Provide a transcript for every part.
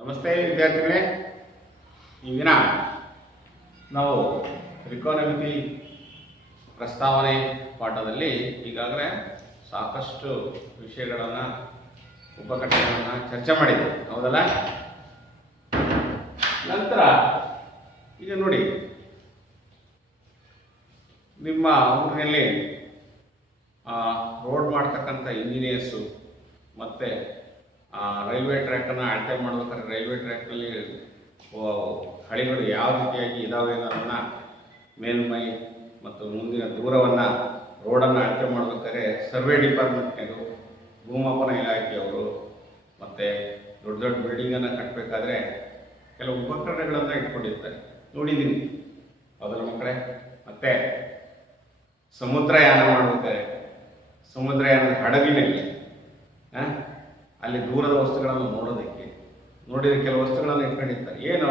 ನಮಸ್ತೆ ವಿದ್ಯಾರ್ಥಿಗಳೇ. ಈ ದಿನ ನಾವು ತ್ರಿಕೋನಮಿತಿ ಪ್ರಸ್ತಾವನೆ ಪಾಠದಲ್ಲಿ ಈಗಾಗಲೇ ಸಾಕಷ್ಟು ವಿಷಯಗಳನ್ನು ಉಪಘಟನೆಗಳನ್ನು ಚರ್ಚೆ ಮಾಡಿದ್ದೇವೆ, ಹೌದಲ್ಲ? ನಂತರ ಈಗ ನೋಡಿ, ನಿಮ್ಮ ಊರಿನಲ್ಲಿ ರೋಡ್ ಮಾಡ್ತಕ್ಕಂಥ ಇಂಜಿನಿಯರ್ಸು ಮತ್ತು ರೈಲ್ವೆ ಟ್ರ್ಯಾಕನ್ನು ಅಳತೆ ಮಾಡ್ಬೇಕಾದ್ರೆ ರೈಲ್ವೆ ಟ್ರ್ಯಾಕ್ನಲ್ಲಿ ಹಳಿಗಳು ಯಾವ ರೀತಿಯಾಗಿ ಇದ್ದಾವೆ ಅನ್ನೋದನ್ನು ಮೇಲ್ಮೈ ಮತ್ತು ಮುಂದಿನ ದೂರವನ್ನು ರೋಡನ್ನು ಅಳತೆ ಮಾಡಬೇಕಾದ್ರೆ ಸರ್ವೆ ಡಿಪಾರ್ಟ್ಮೆಂಟ್ನವರು, ಭೂಮಾಪನ ಇಲಾಖೆಯವರು ಮತ್ತು ದೊಡ್ಡ ದೊಡ್ಡ ಬಿಲ್ಡಿಂಗನ್ನು ಕಟ್ಟಬೇಕಾದ್ರೆ ಕೆಲವು ಉಪಕರಣಗಳನ್ನು ಇಟ್ಕೊಂಡಿರ್ತಾರೆ, ನೋಡಿದ್ದೀನಿ, ಹೌದಲ್ಲ ಮಕ್ಕಳೇ? ಮತ್ತು ಸಮುದ್ರಯಾನ ಮಾಡಬೇಕಾದ್ರೆ ಸಮುದ್ರಯಾನದ ಹಡಗಿನಲ್ಲಿ ಅಲ್ಲಿ ದೂರದ ವಸ್ತುಗಳನ್ನು ನೋಡಿದ ಕೆಲವು ವಸ್ತುಗಳನ್ನು ಇಟ್ಕೊಂಡಿರ್ತಾರೆ. ಏನು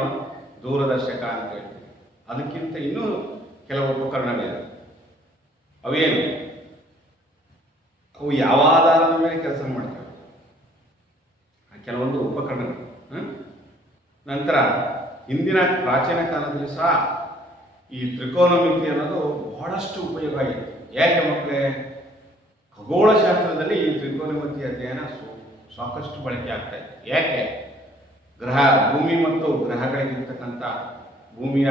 ದೂರದರ್ಶಕ ಅಂತ ಹೇಳ್ತೀವಿ. ಅದಕ್ಕಿಂತ ಇನ್ನೂ ಕೆಲವು ಉಪಕರಣಗಳಿವೆ. ಅವೇನು? ಅವು ಯಾವ ಆಧಾರದ ಮೇಲೆ ಕೆಲಸ ಮಾಡ್ತವೆ, ಕೆಲವೊಂದು ಉಪಕರಣಗಳು. ನಂತರ ಹಿಂದಿನ ಪ್ರಾಚೀನ ಕಾಲದಲ್ಲಿ ಸಹ ಈ ತ್ರಿಕೋನಮಿತಿ ಅನ್ನೋದು ಬಹಳಷ್ಟು ಉಪಯೋಗ ಆಗಿದೆ. ಯಾಕೆ ಮಕ್ಕಳೇ? ಖಗೋಳಶಾಸ್ತ್ರದಲ್ಲಿ ಈ ತ್ರಿಕೋನಮಿತಿ ಅಧ್ಯಯನ ಸಾಕಷ್ಟು ಬಳಕೆ ಆಗ್ತಾ ಇದೆ. ಯಾಕೆ? ಭೂಮಿ ಮತ್ತು ಗ್ರಹಗಳಿಗಿರ್ತಕ್ಕಂಥ ಭೂಮಿಯ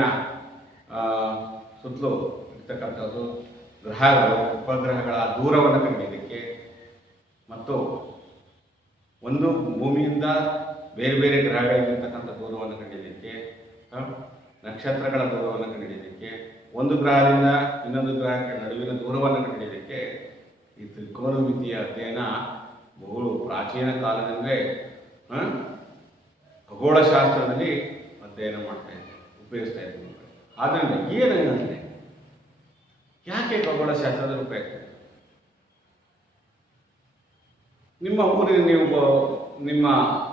ಸುತ್ತಲೂ ಇರ್ತಕ್ಕಂಥದ್ದು ಗ್ರಹಗಳು, ಉಪಗ್ರಹಗಳ ದೂರವನ್ನು ಕಂಡಿದ್ದಕ್ಕೆ ಮತ್ತು ಒಂದು ಭೂಮಿಯಿಂದ ಬೇರೆ ಬೇರೆ ಗ್ರಹಗಳಿಗಿರ್ತಕ್ಕಂಥ ದೂರವನ್ನು ಕಂಡಿದ್ದಕ್ಕೆ, ನಕ್ಷತ್ರಗಳ ದೂರವನ್ನು ಕಂಡಿದ್ದಕ್ಕೆ, ಒಂದು ಗ್ರಹದಿಂದ ಇನ್ನೊಂದು ಗ್ರಹಕ್ಕೆ ನಡುವಿನ ದೂರವನ್ನು ಕಂಡಿದ್ದಕ್ಕೆ ಈ ತ್ರಿಕೋನಮಿತಿಯ ಅಧ್ಯಯನ ಬಹು ಪ್ರಾಚೀನ ಕಾಲದಿಂದಲೇ ಖಗೋಳಶಾಸ್ತ್ರದಲ್ಲಿ ಅಧ್ಯಯನ ಮಾಡ್ತಾ ಇದ್ದಾರೆ, ಉಪಯೋಗಿಸ್ತಾ ಇದ್ದೀವಿ. ಆದ್ದರಿಂದ ಏನಂದರೆ ಯಾಕೆ ಖಗೋಳಶಾಸ್ತ್ರದಲ್ಲಿ ಉಪಯೋಗ? ನಿಮ್ಮ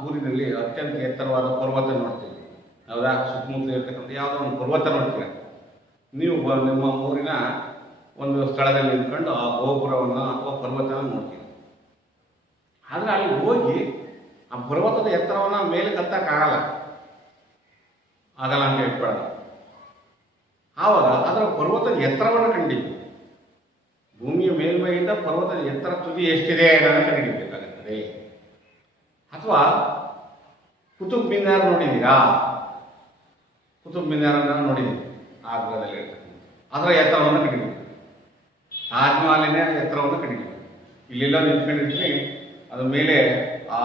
ಊರಿನಲ್ಲಿ ಅತ್ಯಂತ ಎತ್ತರವಾದ ಪರ್ವತ ನೋಡ್ತೀವಿ, ಹೌದಾ? ಸುತ್ತಮುತ್ತಲು ಇರ್ತಕ್ಕಂಥ ಯಾವುದೋ ಒಂದು ಪರ್ವತ ನೋಡ್ತೀರ. ನೀವು ನಿಮ್ಮ ಊರಿನ ಒಂದು ಸ್ಥಳದಲ್ಲಿ ನಿಂತ್ಕೊಂಡು ಆ ಗೋಪುರವನ್ನು ಅಥವಾ ಪರ್ವತನ ನೋಡ್ತೀವಿ. ಆದರೆ ಅಲ್ಲಿ ಹೋಗಿ ಆ ಪರ್ವತದ ಎತ್ತರವನ್ನು ಮೇಲೆ ಹತ್ತಕ್ಕಾಗಲ್ಲ ಅಂತ ಹೇಳ್ಕೊಳ್ಳೋದು. ಆವಾಗ ಅದರ ಪರ್ವತದ ಎತ್ತರವನ್ನು ಕಂಡಿದ್ದೀವಿ. ಭೂಮಿಯ ಮೇಲ್ಮೈಯಿಂದ ಪರ್ವತದ ಎತ್ತರ ತುದಿ ಎಷ್ಟಿದೆ ಅನ್ನೋದನ್ನು ಕಂಡುಹಿಡಿಯಬೇಕಾಗುತ್ತದೆ. ಅಥವಾ ಕುತುಬ್ ಮಿನಾರ್ ನೋಡಿದ್ದೀರಾ? ಕುತುಬ್ ಮಿನಾರನ್ನು ನೋಡಿದ್ದೀವಿ, ಆಗ್ರಾದಲ್ಲಿ ಇರ್ತಕ್ಕಂಥ ಅದರ ಎತ್ತರವನ್ನು ಕಂಡಿದ್ದೀವಿ. ತಾಜ್ ಮಹಲಿನ ಎತ್ತರವನ್ನು ಕಂಡಿದ್ದೀವಿ. ಇಲ್ಲೆಲ್ಲ ನಿಂತ್ಕೊಂಡಿರ್ತೀನಿ, ಅದ್ರ ಮೇಲೆ ಆ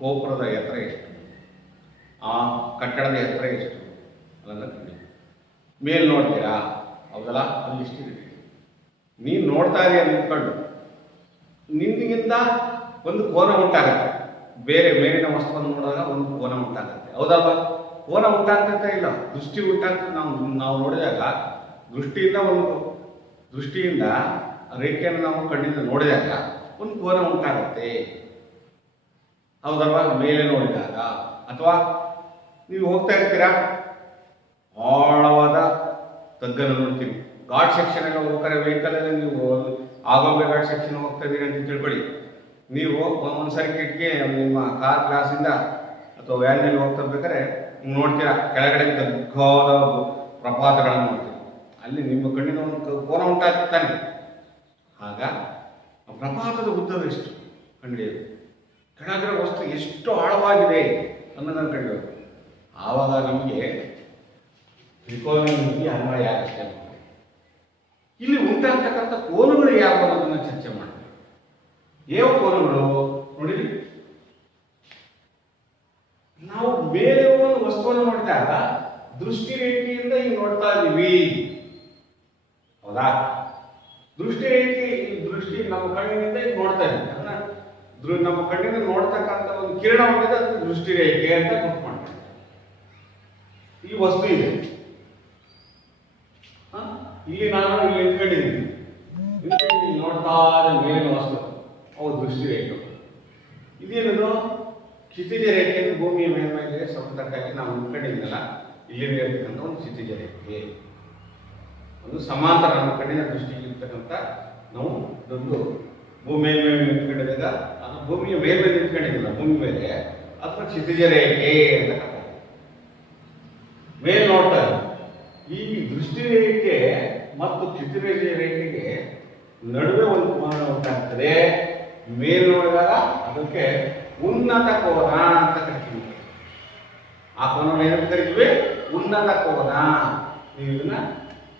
ಗೋಪುರದ ಎತ್ತರ ಎಷ್ಟು, ಆ ಕಟ್ಟಡದ ಎತ್ತರ ಎಷ್ಟು ಅದನ್ನು ಕಂಡಿದ್ದೀವಿ. ಮೇಲೆ ನೋಡ್ತೀರಾ? ಹೌದಲ್ಲ? ಅಲ್ಲಿ ಇಷ್ಟಿದೆ. ನೀನು ನೋಡ್ತಾ ಇದೆಯಾ ನಿಂತ್ಕೊಂಡು, ನಿನ್ನಿಗಿಂತ ಒಂದು ಕೋನ ಉಂಟಾಗತ್ತೆ. ಬೇರೆ ಮೇಲಿನ ವಸ್ತುವನ್ನು ನೋಡಿದಾಗ ಒಂದು ಕೋನ ಉಂಟಾಗುತ್ತೆ, ಹೌದಲ್ವ? ಕೋನ ಉಂಟಾಗ್ತಾ ಇಲ್ಲ, ದೃಷ್ಟಿ ಉಂಟಾಗ್ತದೆ. ನಾವು ನೋಡಿದಾಗ ದೃಷ್ಟಿಯಿಂದ ರೇಖೆಯನ್ನು ನಾವು ಕಣ್ಣಿಂದ ನೋಡಿದಾಗ ಒಂದು ಕೋನ ಉಂಟಾಗುತ್ತೆ, ಹೌದಲ್ವಾ? ಮೇಲೆ ನೋಡಿದಾಗ. ಅಥವಾ ನೀವು ಹೋಗ್ತಾ ಇರ್ತೀರಾ, ಆಳವಾದ ತಗ್ಗನ್ನು ನೋಡ್ತೀವಿ. ಘಾಟ್ ಸೆಕ್ಷನ್ ಎಲ್ಲ ಹೋಗ್ತಾರೆ ವೆಹಿಕಲಲ್ಲಿ, ನೀವು ಆಗೋಬೆ ಘಾಟ್ ಸೆಕ್ಷನ್ ಹೋಗ್ತಾ ಇದ್ದೀರಿ ಅಂತ ತಿಳ್ಕೊಳ್ಳಿ. ನೀವು ಒಂದ್ಸರಿ ಕಿಟಕಿ ನಿಮ್ಮ ಕಾರ್ ಗ್ಲಾಸಿಂದ ಅಥವಾ ವ್ಯಾನ್ನಲ್ಲಿ ಹೋಗ್ತಾ ಇರ್ಬೇಕಾದ್ರೆ ನೋಡ್ತೀರಾ, ಕೆಳಗಡೆ ತಗ್ಗಾದ ಪ್ರಪಾತಗಳನ್ನು ನೋಡ್ತೀವಿ. ಅಲ್ಲಿ ನಿಮ್ಮ ಕಣ್ಣಿನ ಒಂದು ಕೋನ ಉಂಟಾಗ್ತಾನೆ. ಆಗ ಪ್ರಪಾತದ ಉದ್ದವೆಷ್ಟು ಕಂಡಿಡಿಯೋದು, ಕೆಳಗಿರೋ ವಸ್ತು ಎಷ್ಟು ಆಳವಾಗಿದೆ ಅನ್ನೋದನ್ನು ಕಂಡಿಡೋದು. ಆವಾಗ ನಮಗೆ ತ್ರಿಕೋನಮಿತಿ ಅನ್ವಯ ಆಗುತ್ತೆ. ಇಲ್ಲಿ ಉಂಟಾಗ್ತಕ್ಕಂಥ ಕೋನಗಳು ಯಾವ ಅನ್ನೋದನ್ನು ಚರ್ಚೆ ಮಾಡ್ತೀವಿ. ಯಾವ ಕೋನಗಳು ನೋಡಿ? ನಾವು ಬೇರೆ ಒಂದು ವಸ್ತುವನ್ನು ನೋಡಿದಾಗ ದೃಷ್ಟಿ ರೇಖೆಯಿಂದ ಈಗ ನೋಡ್ತಾ ಇದ್ದೀವಿ, ಹೌದಾ? ದೃಷ್ಟಿ ನಮ್ಮ ಕಣ್ಣಿನಿಂದ ಈಗ ನೋಡ್ತಾ ಇದ್ದೀವಿ. ನಮ್ಮ ಕಣ್ಣಿಂದ ನೋಡ್ತಕ್ಕಂಥ ಒಂದು ಕಿರಣ ಹೊಂದಿದೆ, ಅದು ದೃಷ್ಟಿ ರೇಖೆ ಅಂತ ಗುರುತು ಮಾಡ್ತಾರೆ. ಈ ವಸ್ತು ಇದೆ, ಇಲ್ಲಿ ನಾನು ಇಲ್ಲಿ ನಿಂತ್ಕೊಂಡಿದ್ದೀನಿ, ನೋಡ್ತಾ ಮೇಲಿನ ವಸ್ತು, ಅವು ದೃಷ್ಟಿ ರೇಖೆ. ಇದೇನದು? ಕ್ಷಿತಿಜ ರೇಖೆ. ಭೂಮಿಯ ಮೇಲ್ಮೈಗೆ ಸಮತಟ್ಟಾಗಿ ನಾವು ನಿಂತ್ಕೊಂಡಿದ್ದೀನಲ್ಲ, ಇಲ್ಲಿಂದ ಇರ್ತಕ್ಕಂಥ ಒಂದು ಕ್ಷಿತಿಜ ರೇಖೆ, ಒಂದು ಸಮಾಂತರ ನಮ್ಮ ಕಣ್ಣಿನ ದೃಷ್ಟಿಗೆ ಇರ್ತಕ್ಕಂಥ ನಾವು ದೊಡ್ಡ ಭೂಮಿಯ ಮೇಲೆ ನಿಂತ್ಕೊಂಡಿದ್ದಾಗ, ಅದು ಭೂಮಿಯ ಮೇಲೆ ನಿಂತ್ಕೊಂಡಿದ್ದಿಲ್ಲ, ಭೂಮಿ ಮೇಲೆ ಅಥವಾ ಕ್ಷಿತಿಜ ರೇಖೆ ಅಂತ ಕರೀತಾರೆ. ಮೇಲ್ನೋಟ ಈ ದೃಷ್ಟಿ ರೇಖೆ ಮತ್ತು ಕ್ಷಿತಿಜ ರೇಖೆಗೆ ನಡುವೆ ಒಂದು ಕೋನ ಉಂಟಾಗ್ತದೆ. ಮೇಲ್ನೋಡಿದಾಗ ಅದಕ್ಕೆ ಉನ್ನತ ಕೋನ ಅಂತ ಕರಿತೀವಿ. ಆ ಕೋನವನ್ನು ಏನಂತ ಕರಿತೀವಿ? ಉನ್ನತ ಕೋನ.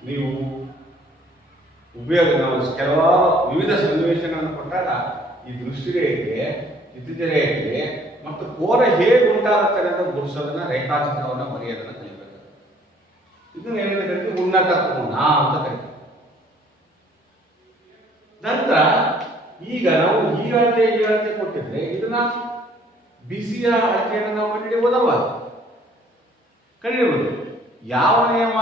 ನೀವು ಉಪಯೋಗ ನಾವು ಕೆಲವಾರು ವಿವಿಧ ಸನ್ನಿವೇಶಗಳನ್ನು ಕೊಟ್ಟಾಗ ಈ ದೃಷ್ಟಿ ರೇಖೆ, ಕ್ಷಿತಿಜ ರೇಖೆ ಮತ್ತು ಕೋನ ಹೇಗೆ ಉಂಟಾಗುತ್ತೆ ಅಂತ ಗುರುಸೋದನ್ನ, ರೇಖಾಚಿತ್ರವನ್ನು ಬರೆಯೋದನ್ನ ಕಲಿಬೇಕು. ಇದನ್ನ ಏನಂತ ಕರಿತೀವಿ? ಉನ್ನತ ಕೋನ ಅಂತ ಕರಿತೀವಿ. ನಂತರ ಈಗ ನಾವು ಈ ಅಳತೆ ಕೊಟ್ಟಿದ್ರೆ ಇದನ್ನ ಬಿಸಿಯ ಅಳತೆಯನ್ನು ನಾವು ಕಂಡುಹಿಡಿಯಬಹುದಲ್ವಾ? ಕಂಡುಹಿಡಿಯಬಹುದು. ಯಾವ ನಿಯಮ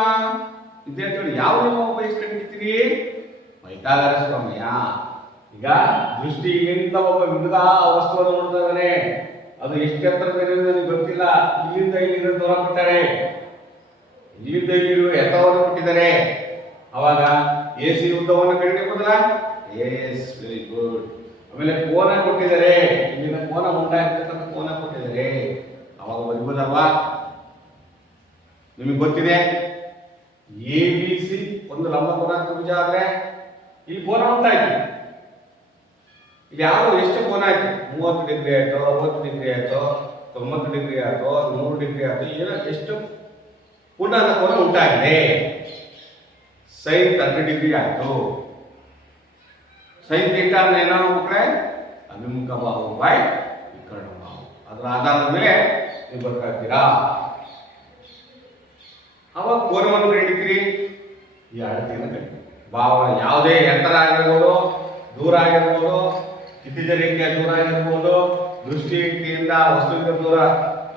ವಿದ್ಯಾರ್ಥಿಗಳು ಯಾವ ನಿಯಮ ಉಪಯೋಗಿಸ್ಕೊಂಡಿರ್ತೀರಿ? ಪೈಥಾಗರಸ್ ಪ್ರಮೇಯ. ಈಗ ದೃಷ್ಟಿಗಿಂತ ಒಬ್ಬ ವಿವಿಧ ವಸ್ತುವನ್ನು ನೋಡ್ತಾ ಇದ್ದಾನೆ. ಅದು ಎಷ್ಟು ಎತ್ತರದಲ್ಲಿ ನನಗೆ ಗೊತ್ತಿಲ್ಲ. ಇಲ್ಲಿಂದ ಇಲ್ಲಿಂದ ದೂರ ಕೊಟ್ಟಾರೆ, ಇಲ್ಲಿಂದ ಇಲ್ಲಿರುವ ಎತ್ತರವನ್ನು ಕೊಟ್ಟಿದ್ದಾರೆ. ಅವಾಗ ಎಸಿ ಉದ್ದವನ್ನು ಕಂಡುಹಿಡಿಯಬಹುದಲ್ಲ? S, very good. ಆಮೇಲೆ ಕೋನ ಕೊಟ್ಟಿದ್ದಾರೆ, ಇಲ್ಲಿಂದ ಕೋನ ಉಂಟಾಗಿರ್ತಕ್ಕಂಥ ಕೋನ ಕೊಟ್ಟಿದ್ದಾರೆ. ಅವಾಗ ಬರಿಬೋದಲ್ವಾ? ನಿಮಗೆ ಗೊತ್ತಿದೆ ಎ ಬಿ ಸಿ ಒಂದು ಲಂಬ ಕೋನ ತ್ರಿಭುಜ ಆದ್ರೆ ಇಲ್ಲಿ ಕೋನ ಉಂಟಾಯ್ತು. ಇಲ್ಲಿ ಯಾವ ಎಷ್ಟು ಕೋನ ಆಯ್ತು? 30 ಡಿಗ್ರಿ ಆಯ್ತು, 60 ಡಿಗ್ರಿ ಆಯ್ತು, 90 ಡಿಗ್ರಿ ಆಯ್ತು, 100 ಡಿಗ್ರಿ ಆಯ್ತು. ಏನೋ ಎಷ್ಟು ಪೂರ್ಣಾಂಕ ಕೋನ ಉಂಟಾಗಿದೆ? ಸೈನ್ 30 ಡಿಗ್ರಿ ಆಯ್ತು. ಸೈನ್ ಥೀಟಾ ಅಂದ್ರೆ ಏನೋ ಮಕ್ಕಳೇ? ಅಭಿಮುಖ ಬಾಹು ಬೈ ವಿಕರ್ಣ ಬಾಹು. ಅದರ ಆಧಾರದ ಮೇಲೆ ನೀವು ಬರ್ತಾ ಅವಾಗ ಕೋನವನ್ನು ಕಂಡಿದ್ದೀರಿ. ಈ ಅಳತೆಯನ್ನು ಕಂಡು ಭಾವನ ಯಾವುದೇ ಎತ್ತರ ಆಗಿರ್ಬೋದು, ದೂರ ಆಗಿರ್ಬೋದು, ಕ್ಷಿತಿಜ ರೇಖೆಯ ದೂರ ಆಗಿರ್ಬೋದು, ದೃಷ್ಟಿಯಿಂದ ವಸ್ತುವಿನ ದೂರ,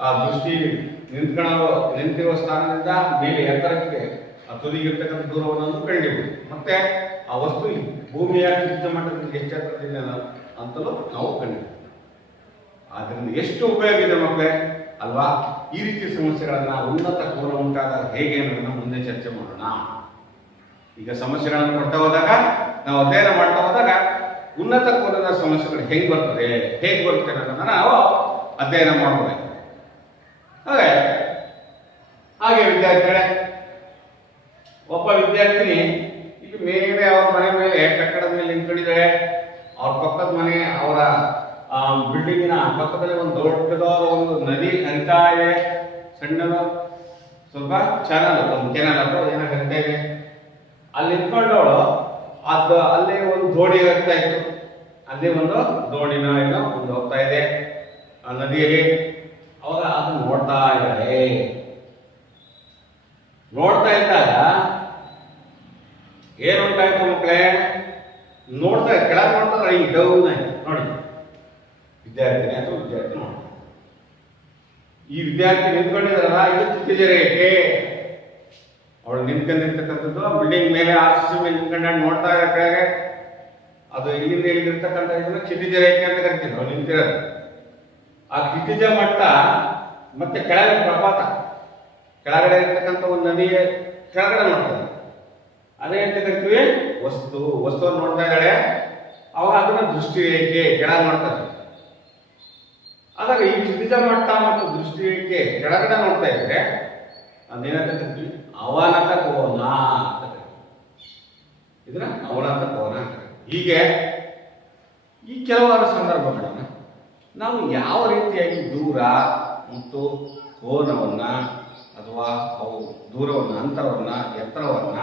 ಆ ದೃಷ್ಟಿ ನಿಂತಿರುವ ಸ್ಥಾನದಿಂದ ಮೇಲೆ ಎತ್ತರಕ್ಕೆ ಆ ತುದಿಗಿರ್ತಕ್ಕಂಥ ದೂರವನ್ನು ಕಂಡಿದ್ದೀವಿ. ಮತ್ತೆ ಆ ವಸ್ತು ಭೂಮಿಯ ಕ್ಷಿತಿಜ ಮಟ್ಟದಲ್ಲಿ ಎಷ್ಟು ಎತ್ತರದಿಂದ ಅಂತಲೂ ನಾವು ಕಂಡಿದ್ದೀವಿ. ಆದ್ದರಿಂದ ಎಷ್ಟು ಉಪಯೋಗ ಇದೆ ಮಕ್ಕಳೇ ಅಲ್ವಾ? ಈ ರೀತಿಯ ಸಮಸ್ಯೆಗಳನ್ನ ಉನ್ನತ ಕೋನ ಉಂಟಾದಾಗ ಹೇಗೆ ಅನ್ನೋದನ್ನ ಮುಂದೆ ಚರ್ಚೆ ಮಾಡೋಣ. ಈಗ ಸಮಸ್ಯೆಗಳನ್ನು ಕೊಡ್ತಾ ಹೋದಾಗ, ನಾವು ಅಧ್ಯಯನ ಮಾಡ್ತಾ ಹೋದಾಗ ಉನ್ನತ ಕೋನದ ಸಮಸ್ಯೆಗಳು ಹೇಗೆ ಬರ್ತದೆ ಅನ್ನೋದನ್ನ ನಾವು ಅಧ್ಯಯನ ಮಾಡಬಹುದು. ಹಾಗೆ ವಿದ್ಯಾರ್ಥಿಗಳೇ, ಒಬ್ಬ ವಿದ್ಯಾರ್ಥಿನಿ ಇಲ್ಲಿ ಮೇಲೆ ಅವ್ರ ಮನೆ ಮೇಲೆ ಕಟ್ಟಡದ ಮೇಲೆ ನಿಂತ್ಕೊಂಡಿದ್ದಾರೆ. ಅವ್ರ ಪಕ್ಕದ ಮನೆ, ಅವರ ಬಿಲ್ಡಿಂಗಿನ ಪಕ್ಕದಲ್ಲಿ ಒಂದು ದೊಡ್ಡದಾದ ಒಂದು ನದಿ ಹರಿತಾ ಇದೆ. ಸಣ್ಣದು ಸ್ವಲ್ಪ ಚಾನಲ್, ಒಂದು ಕೆನಲ್ ಅಥವಾ ಏನೋ ಹರಿತಾ ಇದೆ. ಅಲ್ಲಿ ನಿಂತ್ಕೊಂಡವಳು ಅಲ್ಲೇ ಒಂದು ದೋಣಿ ಹೋಗ್ತಾ ಇತ್ತು. ಅಲ್ಲಿ ಒಂದು ದೋಣಿನ ಏನೋ ಒಂದು ಹೋಗ್ತಾ ಇದೆ ಆ ನದಿಯಲ್ಲಿ. ಅವಾಗ ಅದನ್ನ ನೋಡ್ತಾ ಇದ್ದಾರೆ. ನೋಡ್ತಾ ಇದ್ದಾಗ ಏನುಂಟಾಯ್ತು ಮಕ್ಕಳೇ? ನೋಡ್ತಾ ಕೆಳಗೆ ನೋಡ್ತಾರೆ, ಈ ಡೌನ್ ಆಯ್ತು ನೋಡಿ. ವಿದ್ಯಾರ್ಥಿನಿ ಅಥವಾ ವಿದ್ಯಾರ್ಥಿ ನೋಡ್ತಾರೆ. ಈ ವಿದ್ಯಾರ್ಥಿ ನಿಂತ್ಕೊಂಡಿದಾರಲ್ಲ, ಇದು ಕ್ಷಿತಿಜ ರೇಖೆ. ಅವಳು ನಿಂತ್ಕೊಂಡಿರ್ತಕ್ಕಂಥದ್ದು ಬಿಲ್ಡಿಂಗ್ ಮೇಲೆ, ಆರ್ಸಿ ಮೇಲೆ ನಿಂತ್ಕೊಂಡ ನೋಡ್ತಾ ಇರೋ ಕೆಳಗೆ. ಅದು ಇಲ್ಲಿಂದ ಇಲ್ಲಿರ್ತಕ್ಕಂಥ ಇದನ್ನ ಕ್ಷಿತಿಜ ರೇಖೆ ಅಂತ ಕರಿತೀವಿ ನಾವು ನಿಂತಿರೋದು. ಆ ಕ್ಷಿತಿಜ ಮಟ್ಟ ಮತ್ತೆ ಕೆಳಗೆ ಪ್ರಪಾತ, ಕೆಳಗಡೆ ಇರ್ತಕ್ಕಂಥ ಒಂದು ನದಿಯ ಕೆಳಗಡೆ ನೋಡ್ತಾರೆ. ಅದೇ ಅಂತ ಕರಿತೀವಿ ವಸ್ತುವನ್ನು ನೋಡ್ತಾ ಇದ್ದಾಳೆ. ಅವಾಗ ಅದನ್ನ ದೃಷ್ಟಿ ರೇಖೆ ಕೆಳಗೆ ನೋಡ್ತಾರೆ. ಆದಾಗ ಈ ಕ್ಷಿತಿಜ ಮಟ್ಟ ಮತ್ತು ದೃಷ್ಟಿ ರೇಖೆ ಕೆಳಗಡೆ ನೋಡ್ತಾ ಇದ್ರೆ ಅದೇನಂತ ಕರಿತೀವಿ? ಅವನತ ಕೋನ ಅಂತ ಕರಿತೀವಿ. ಇದನ್ನ ಅವನತ ಕೋನ ಅಂತ ಕರಿತೀವಿ. ಹೀಗೆ ಈ ಕೆಲವಾರು ಸಂದರ್ಭಗಳನ್ನ ನಾವು ಯಾವ ರೀತಿಯಾಗಿ ದೂರ ಮತ್ತು ಕೋನವನ್ನ ಅಥವಾ ಅವು ದೂರವನ್ನ, ಅಂತರವನ್ನ, ಎತ್ತರವನ್ನ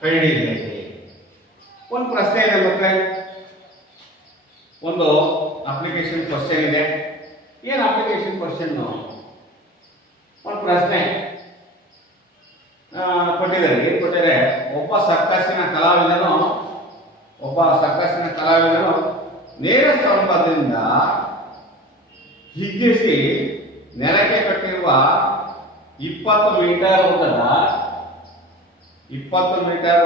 ಕಂಡುಹಿಡಿಯಬೇಕು. ಒಂದು ಪ್ರಶ್ನೆ ಇದೆ ಮಕ್ಕಳೇ, ಒಂದು ಅಪ್ಲಿಕೇಶನ್ ಕ್ವಶನ್ ಇದೆ. ಏನು ಅಪ್ಲಿಕೇಶನ್ ಕ್ವಶನ್? ಒಂದು ಪ್ರಶ್ನೆ ಕೊಟ್ಟಿದ್ದಾರೆ. ಏನು ಕೊಟ್ಟಿದ್ದಾರೆ? ಒಬ್ಬ ಸರ್ಕಸ್ಸಿನ ಕಲಾವಿದನು ನೇರ ಸ್ತಂಭದಿಂದ ಹಿಗ್ಗಿಸಿ ನೆಲಕ್ಕೆ ಕಟ್ಟಿರುವ 20 ಮೀಟರ್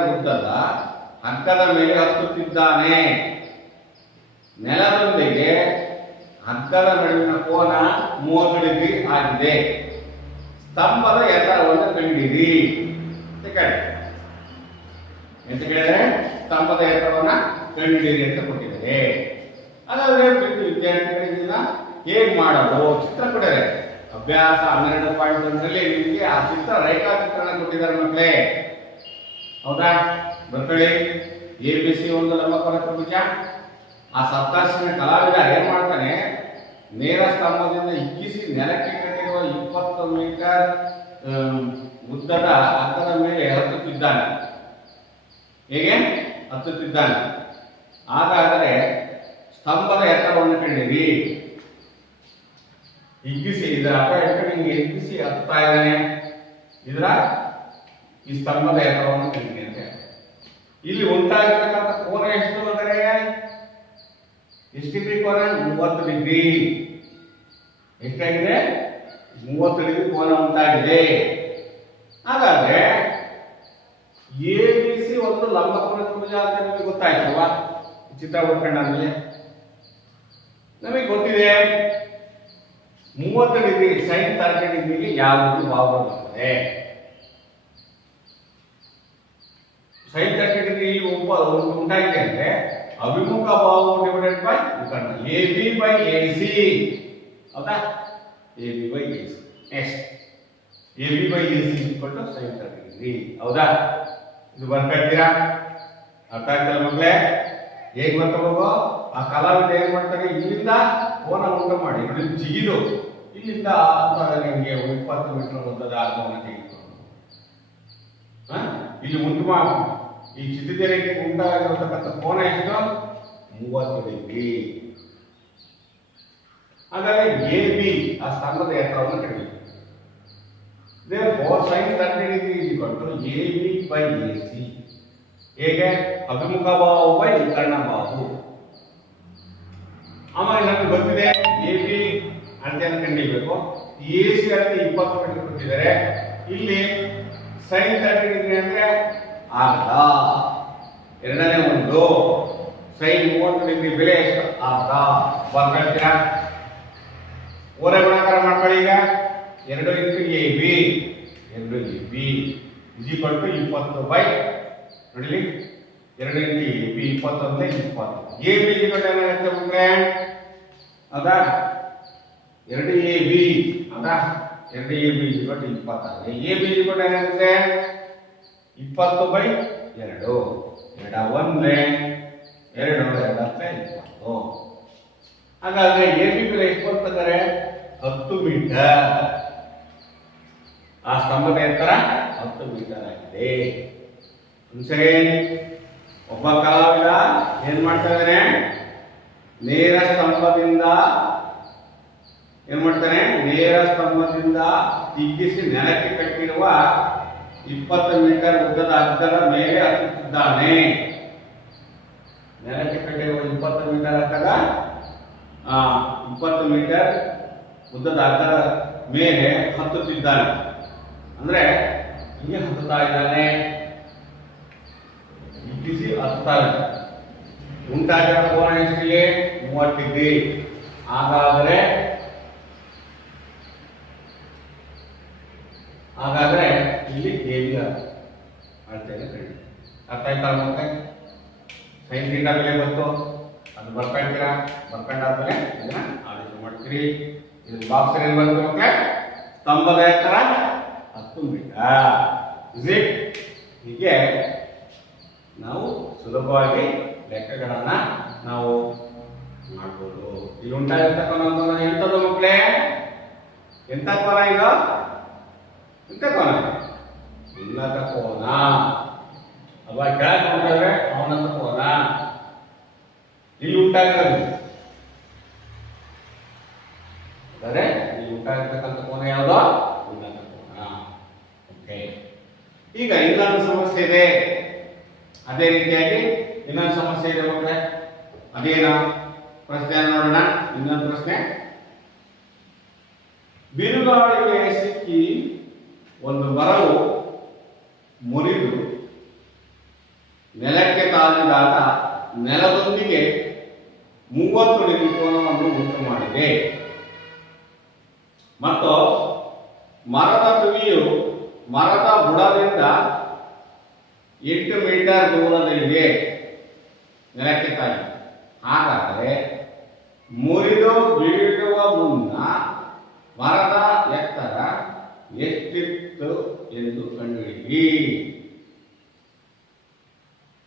ಉದ್ದದ ಹಗ್ಗದ ಮೇಲೆ ಹತ್ತುತ್ತಿದ್ದಾನೆ. ನೆಲದೊಂದಿಗೆ ಹಗ್ಗದ ನಡುವಿನ ಕೋನ 30 ಡಿಗ್ರಿ ಆಗಿದೆ. ಸ್ತಂಭದ ಎತ್ತರವನ್ನು ಕಂಡಿರಿ ಅಂತ ಕೇಳಿದರೆ ಸ್ತಂಭದ ಎತ್ತರವನ್ನ ಕಂಡಿರಿ ಅಂತ ಕೊಟ್ಟಿದ್ದಾರೆ. ಹಾಗಾದ್ರೆ ವಿದ್ಯಾರ್ಥಿಗಳಿಗೆಲ್ಲ ಹೇಗೆ ಮಾಡೋದು ಚಿತ್ರ ಕೊಟ್ಟಿದ್ದಾರೆ. ಅಭ್ಯಾಸ 12.1ರಲ್ಲಿ ನಿಮಗೆ ಆ ಚಿತ್ರ ರೇಖಾಚಿತ್ರಣ ಕೊಟ್ಟಿದ್ದಾರೆ ಮಕ್ಕಳೇ. ಹೌದಾ? ಬರ್ಕೊಳ್ಳಿ. ABC ಒಂದು ಲಂಬಕೋನ ತ್ರಿಭುಜ. ಆ ಸಪ್ತಾಶ್ವಿನ ಕಲಾವಿದ ಏನ್ ಮಾಡ್ತಾನೆ, ನೇರ ಸ್ತಂಭದಿಂದ ಇಕ್ಕಿಸಿ ನೆಲಕ್ಕೆ ಕಟ್ಟಿರುವ 20 ಮೀಟರ್ ಉದ್ದದ ಹಗ್ಗದ ಮೇಲೆ ಹತ್ತುತ್ತಿದ್ದಾನೆ. ಹೇಗೆ ಹತ್ತುತ್ತಿದ್ದಾನೆ? ಹಾಗಾದರೆ ಸ್ತಂಭದ ಎತ್ತರವನ್ನು ಕಂಡಿರಿ. ಹಿಗ್ಗಿಸಿ, ಇದರ ಅರ್ಥ ಹೇಳ್ಕೊಂಡು ಹಿಂಗೆ ಹಿಗ್ಗಿಸಿ ಹತ್ತಾ ಇದ್ದಾನೆ. ಇದರ ಈ ಸ್ತಂಭದ ಎತ್ತರವನ್ನು ಕಂಡಿರಿ ಅಂತ. ಇಲ್ಲಿ ಉಂಟಾಗಿರ್ತಕ್ಕಂಥ ಕೋನ ಎಷ್ಟು ಅಂದರೆ ಎಷ್ಟು ಡಿಗ್ರಿ ಕೋನ? 30 ಡಿಗ್ರಿ. ಎಷ್ಟಾಗಿದೆ? 30 ಡಿಗ್ರಿ ಕೋನ ಉಂಟಾಗಿದೆ. ಹಾಗಾದ್ರೆ ABC ಒಂದು ಲಂಬಕೋನ ತ್ರಿಭುಜ ಅಂತ ನಿಮಗೆ ಗೊತ್ತಾಯ್ತಲ್ವಾ? ಚಿತ್ರ ಬರ್ಕೊಂಡಾದ್ಮೇಲೆ ನಮಗೆ ಗೊತ್ತಿದೆ 30 ಡಿಗ್ರಿ ಸೈನ್ 30 ಡಿಗ್ರಿಗೆ ಯಾವುದು ಬಾಹು ಬರ್ತದೆ? ಸೈನ್ 30 ಡಿಗ್ರಿ ಉಂಟಾಗಿದೆ ಅಂದ್ರೆ ಅಭಿಮುಖ ಬಾಹು ಡಿವೈಡೆಡ್ ಬೈ ವಿಕರ್ಣ AB ಬೈ AC. ಹೌದಾ? AB by AC. Next AB by AC equal to sine 30 degree. ಹೌದಾ? ಇದು ಬರ್ಕೊಳ್ತೀರಾ? ಅರ್ಥ ಆಗ್ತಲ್ಲ ಮಕ್ಕಳೇ? ಹೇಗೆ ಬರ್ಕೋಬೇಕು? ಆ ಕಲಾವಿದ ಏನ್ ಮಾಡ್ತಾರೆ, ಇಲ್ಲಿಂದ ಕೋನ ಉಂಟು ಮಾಡಿ ನೋಡಿ ಜಿಗಿದು ಇಲ್ಲಿಂದ ನಿಮಗೆ 20 ಮೀಟರ್ ಉದ್ದದ ಹಗ್ಗವನ್ನು ತೆಗೆದುಕೊಂಡು ಇಲ್ಲಿ ಉಂಟು ಮಾಡಿ ಈ ಚಿತ್ರದ ರೇಖೆ ಉಂಟಾಗಿರತಕ್ಕಂಥ ಕೋನ ಎಷ್ಟು? 30 ಡಿಗ್ರಿ. ಹಾಗಾದ್ರೆ AB ಆ ಸ್ತಂಭದ ಎತ್ತರವನ್ನು ಕಂಡುಹಿಡಿಯಿರಿ. Therefore sin 30 degree is equal to AB by AC. ಹೇಗೆ? ಅಭಿಮುಖ ಬಾಹು ಬೈ ವಿಕರ್ಣ ಬಾಹು. ಆಮೇಲೆ ನಮಗೆ ಗೊತ್ತಿದೆ AB ಅಳತೆಯನ್ನು ಕಂಡುಹಿಡಿಯಬೇಕು. AC ಅಳತೆ 20 ಮೀಟರ್ ಕೊಟ್ಟಿದ್ದಾರೆ. ಇಲ್ಲಿ sin 30 ಡಿಗ್ರಿ ಅಂದ್ರೆ ಅರ್ಧ. ಎರಡನೇ ಒಂದು sin 30 ಡಿಗ್ರಿ ಬೆಲೆ ಎಷ್ಟು? ಅರ್ಧ. ಬರ್ಕೊಳ್ತೀರಾ? ಓರೆ ಗುಣಾಕಾರ ಮಾಡ್ಕೊಳ್ಳಿ. ಈಗ 2 into AB 2AB is equal to 20 by ನೋಡಿ 2 ಇಂಟು AB 20 ಅಂದ್ರೆ 20. AB ಏನಾಗುತ್ತೆ ಮುಂದೆ? ಹೌದಾ? 2AB ಹೌದಾ? 2AB 20. AB ಏನಾಗುತ್ತೆ? 20 ಬೈ 2. 2 ಒಂದೇ 2 20. ಹಾಗಾದ್ರೆ AB ಬೆಲೆ ಎಷ್ಟು ಬರ್ತದೆ? 10 ಮೀಟರ್. ಆ ಸ್ತಂಭದ ಎತ್ತರ 10 ಮೀಟರ್ ಆಗಿದೆ. ಸರಿ, ಒಬ್ಬ ಕಲಾವಿದ ಏನ್ ಮಾಡ್ತಾ ಇದ್ದಾನೆ? ನೇರ ಸ್ತಂಭದಿಂದ ಹಿಗ್ಗಿಸಿ ನೆಲಕ್ಕೆ ಕಟ್ಟಿರುವ 20 ಮೀಟರ್ ಉದ್ದದ ಹಗ್ಗದ ಮೇಲೆ ಹತ್ತುತ್ತಿದ್ದಾನೆ. ನೆಲಕ್ಕೆ ಕಟ್ಟಿರುವ 20 ಮೀಟರ್ ಹಗ್ಗದ 20 ಮೀಟರ್ ಉದ್ದದ ಹಗ್ಗದ ಮೇಲೆ ಹತ್ತುತ್ತಿದ್ದಾನೆ. ಅಂದ್ರೆ ಹಿಂಗೆ ಹತ್ತುತ್ತಾ ಇದ್ದಾನೆ. ಹಿಗ್ಗಿಸಿ ಹತ್ತುತ್ತಾ ಇದ್ದಾನೆ. ಉಂಟಾಗಿರೋ ಕೋನ ಎಷ್ಟಿಗೆ? 30 ಡಿಗ್ರಿ. ಹಾಗಾದ್ರೆ ಇಲ್ಲಿ AB ಅಳತೆಯನ್ನು ಕಂಡು ಅರ್ಥ ಆಯ್ತಾ ಮತ್ತೆ? ಸೈನ್ ಥೀಟಾ ಬೆಲೆ ಬಂತು, ಅದು ಬರ್ಕೊಳ್ತೀರಾ? ಬರ್ಕೊಂಡಾದ್ಮೇಲೆ ಇದನ್ನ ಆಲೋಚನೆ ಮಾಡ್ತೀರಿ. ಇದು ಬಾಕ್ಸ್ ಏನ್ ಬಂತು ಮಕ್ಕಳೇ? ಸ್ತಂಭದ ಎತ್ತರ 10 ಮೀಟರ್. ಹೀಗೆ ನಾವು ಸುಲಭವಾಗಿ ಲೆಕ್ಕಗಳನ್ನ ನಾವು ಮಾಡ್ಬೋದು. ಇಲ್ಲಿ ಉಂಟಾಗಿರ್ತಕ್ಕಂಥ ಎಂಥದ್ದು ಮಕ್ಕಳೇ? ಎಂಥ ಕೋನ ಇದು? ಎಂಥ ಕೋನ? ಉನ್ನತ ಕೋನ ಅಲ್ವಾ? ಕೆಳಗೆ ಉಂಟಾದ್ರೆ ಅವನತ ಕೋನ. ಇಲ್ಲಿ ಉಂಟಾಗಿರೋದು ಅಂದರೆ ಇಲ್ಲಿ ಉಂಟಾಗಿರ್ತಕ್ಕಂಥ ಕೋನ ಯಾವುದು? ಉನ್ನತ ಕೋನ. ಓಕೆ. ಈಗ ಇನ್ನೊಂದು ಸಮಸ್ಯೆ ಇದೆ. ಅದೇ ರೀತಿಯಾಗಿ ಇನ್ನೊಂದು ಸಮಸ್ಯೆ ಇದೆ ಮಕ್ಕಳೇ. ಅದೇನೋ ಪ್ರಶ್ನೆ ನೋಡೋಣ. ಇನ್ನೊಂದು ಪ್ರಶ್ನೆ. ಬಿರುಗಾಳಿಗೆ ಸಿಕ್ಕಿ ಒಂದು ಮರವು ಮುರಿದು ನೆಲಕ್ಕೆ ತಾಗಿದಾಗ ನೆಲದೊಂದಿಗೆ 30 ಡಿಗ್ರಿ ಕೋನವನ್ನು ಉಂಟು ಮಾಡಿದೆ ಮತ್ತು ಮರದ ತುದಿಯು ಮರದ ಬುಡದಿಂದ 8 ಮೀಟರ್ ದೂರದಲ್ಲಿದೆ ನೆಲಕ್ಕೆ ತಾಗಿ. ಹಾಗಾದರೆ ಮುರಿದು ಬೀಳುವ ಎಷ್ಟಿತ್ತು ಎಂದು ಕಂಡುಹಿಡಿಯಿರಿ.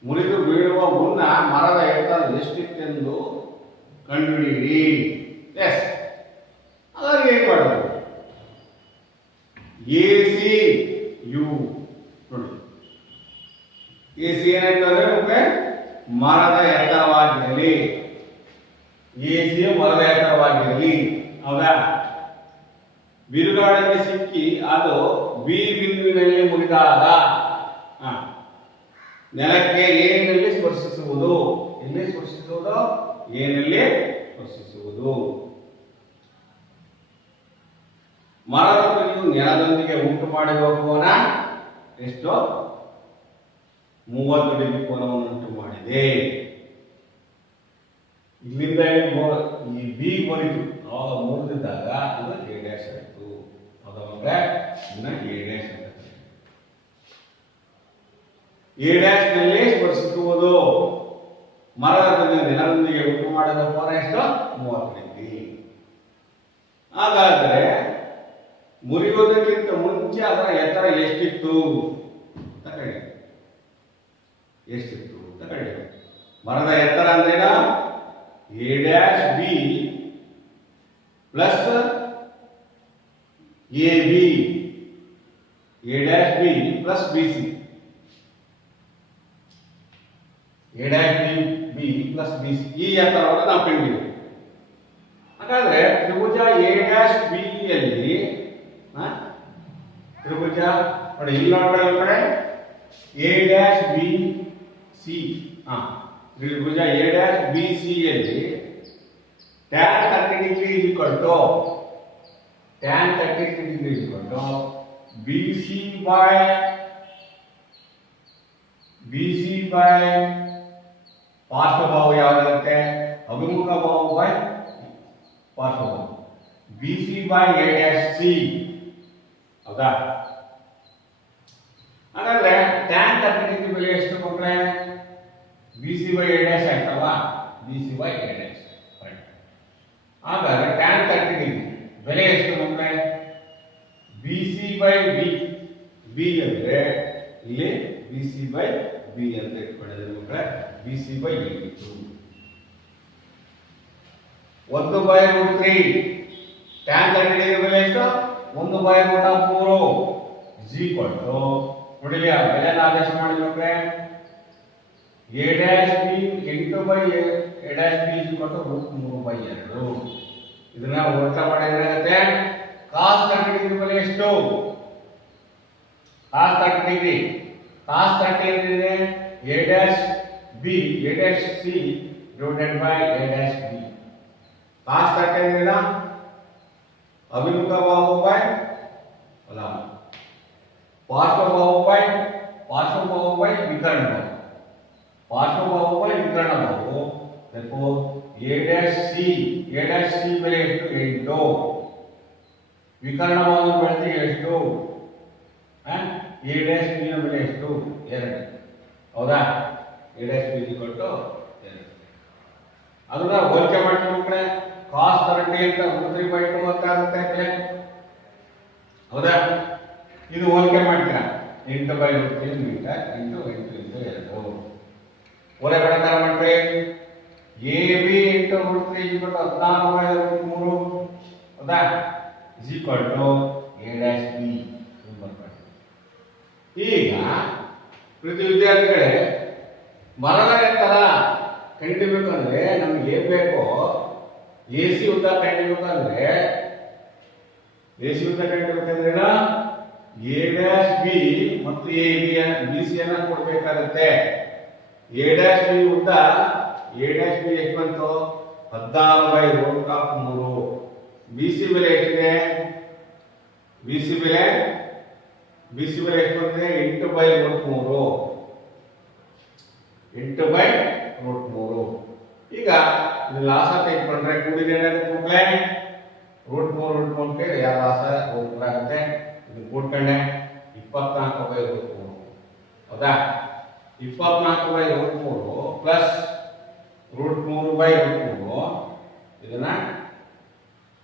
ಮುರಿದು ಬೀಳುವ ಮುನ್ನ ಮರದ ಎತ್ತರ ಎಷ್ಟಿತ್ತೆಂದು ಕಂಡುಹಿಡಿಯಿರಿ. ಎಸ್, ಅದಾಗ ಏನು ಮಾಡೋದು? ಎಸಿ ಯು ನೋಡಿ, ಎಸಿ ಏನಾಯ್ತು ಅಂದ್ರೆ ಮರದ ಎತ್ತರವಾಗಿರಲಿ. ಎಸಿ ಮರದ ಎತ್ತರವಾಗಿರಲಿ. ಹೌದಾ? ಬಿರುಗಾಳಿಗೆ ಸಿಕ್ಕಿ ಅದು ಬಿ ಬಿಂದುವಿನಲ್ಲಿ ಮುರಿದಾಗ ನೆಲಕ್ಕೆ ಏನಲ್ಲಿ ಸ್ಪರ್ಶಿಸುವುದು. ಎಲ್ಲಿ ಸ್ಪರ್ಶಿಸುವುದು? ಏನಲ್ಲಿ ಸ್ಪರ್ಶಿಸುವುದು. ಮರದ ತುದಿಯು ನೆಲದೊಂದಿಗೆ ಉಂಟು ಮಾಡಿರುವ ಕೋನ ಎಷ್ಟು? 30 ಡಿಗ್ರಿ ಕೋನವನ್ನು ಉಂಟು ಮಾಡಿದೆ. ಇಲ್ಲಿಂದ ಈ ಬಿ ಮುರಿದು ಅವಾಗ ಮುರಿದಿದ್ದಾಗ ಅದು ಎ ಡ್ಯಾಶ್ ಆಯಿತು. ಅವಾಗ ಇನ್ನ ಎ ಡ್ಯಾಶ್ ಆಗುತ್ತೆ. ಎ ಡ್ಯಾಶ್ ನಲ್ಲಿ ಸ್ಪರ್ಶಿಸುವುದು. ಮರದ ತುದಿಯು ನೆಲದೊಂದಿಗೆ ಉಂಟು ಮಾಡಿದ ಕೋನ ಎಷ್ಟು? 30 ಡಿಗ್ರಿ. ಹಾಗಾದರೆ ಮುರಿಯುವುದಕ್ಕಿಂತ ಮುಂಚೆ ಅದರ ಎತ್ತರ ಎಷ್ಟಿತ್ತು ಅಂತ ಹೇಳಿ. ಎಷ್ಟಿತ್ತು ಅಂತ ಹೇಳಿ. ಮರದ ಎತ್ತರ ಅಂದ್ರೇನ? A dash B plus A B. A dash B plus B C. A dash B plus B C. ಈ ಎತ್ತರವನ್ನು ನಾವು ಕಂಡಿದ್ದೀವಿ. ಹಾಗಾದ್ರೆ ತ್ರಿಭುಜ ಎ ಡ್ಯಾಶ್ ಬಿ ಯಲ್ಲಿ ತ್ರಿಭುಜ ನೋಡಿ, ಇಲ್ಲಿ ನೋಡ್ಕೊಳ್ಳಿ ಕಡೆ A dash B C. Tribhuja A dash B C ಯಲ್ಲಿ tan 30 degree is equal to tan 30 degree is equal to BC by ಪಾರ್ಶ್ವಭಾವ ಯಾವ್ದಾಗುತ್ತೆ? ಅಭಿಮುಖ ಭಾವ by ಪಾರ್ಶ್ವಭಾವ. BC by A dash C. ಹೌದಾ? ಹಾಗಾದ್ರೆ tan 30 ಡಿಗ್ರಿ ಬೆಲೆ ಎಷ್ಟು ಕೊಟ್ರೆ BC by A dash ಆಯ್ತಲ್ವಾ? BC by A dash. ಹಾಗಾದ್ರೆ tan 30 ಡಿಗ್ರಿ ಬೆಲೆ ಎಷ್ಟು ಕೊಟ್ರೆ BC by B. B ಅಂದ್ರೆ ಇಲ್ಲಿ BC by B ಅಂತ ಇಟ್ಕೊಂಡಿದ್ರೆ ಮಕ್ಕಳೇ BC by A ಇತ್ತು. 1/√3 tan 30 ಡಿಗ್ರಿ ಬೆಲೆ ಎಷ್ಟು? 1/√3 is equal to ನೋಡಿ ಆ ಬೆಲೆನ ಆದೇಶ ಮಾಡಿದ್ರೆ A dash B 8/A dash B is equal to √3/2. ಇದನ್ನ ಉಲ್ಟ ಮಾಡಿದ್ರೆ ಆಗುತ್ತೆ cos 30 ಡಿಗ್ರಿ ಬೆಲೆ ಎಷ್ಟು? cos 30 ಡಿಗ್ರಿ cos 30 ಏನಿದೆ? A dash B A dash C divided by A dash B. cos 30 ಏನಿದೆ? ಅಭಿಮುಖ ಭಾವ ಬೈ ಅಲ್ಲ ಪಾರ್ಶ್ವಭಾವ ಬೈ ವಿಕರ್ಣ ಭಾವ. ಪಾರ್ಶ್ವಭಾವ ಬೈ ವಿಕರ್ಣ ಭಾವ. therefore A dash C ಬೆಲೆ ಎಷ್ಟು? 8. ವಿಕರ್ಣ ಭಾವದ ಬೆಲೆ ಎಷ್ಟು? A dash B ನ ಬೆಲೆ ಎಷ್ಟು? 2. ಹೌದಾ? A dash B is equal to 2. ಅದನ್ನ ಹೋಲಿಕೆ ಮಾಡ್ಕೊಂಡ್ರೆ cos 30 ಅಂತ √3/2 ಅಂತ ಆಗುತ್ತೆ ಬೆಲೆ. ಹೌದಾ? ಇದು ಹೋಲಿಕೆ ಮಾಡ್ತೀರಾ 8/√3 ಮೀಟರ್ ಇಂಟು 8 ಇಂಟು 2. ಹೋಲಿಕೆ ಪ್ರಕಾರ ಮಾಡ್ತೀವಿ AB into √3 is equal to 14/√3. ಹೌದಾ? is equal to A dash B. ಈಗ ಪ್ರತಿ ವಿದ್ಯಾರ್ಥಿಗಳೇ ಮರದ ಎತ್ತರ ಕಂಡುಹಿಡಿಯಬೇಕಂದ್ರೆ ನಮ್ಗೆ ಏನ್ ಬೇಕೋ AC ಉದ್ದ ಕಂಡುಹಿಡಿಯಬೇಕಂದ್ರೆ A dash B ಮತ್ತು BC ಅನ್ನ ಕೊಡಬೇಕಾಗುತ್ತೆ. A dash B ಉದ್ದ A dash B ಎಷ್ಟು ಬಂತು? 14/√3. BC ಬೆಲೆ ಎಷ್ಟಿದೆ? BC ಬೆಲೆ ಎಷ್ಟು ಬಂದ್ರೆ 8/√3. 8/√3. ಈಗ ಇದು ಲಾಸ ತೆಗೆದುಕೊಂಡ್ರೆ ಕೂಡಿದ್ರೆ ಏನಾಗುತ್ತೆ? √3 ಯಾವ ಲಾಸ ಆಗುತ್ತೆ? ಇದು ಕೂಡ್ಕೊಂಡೆ 24/√3. ಹೌದಾ? 24/√3 ಪ್ಲಸ್ √3/√3 ಇದನ್ನ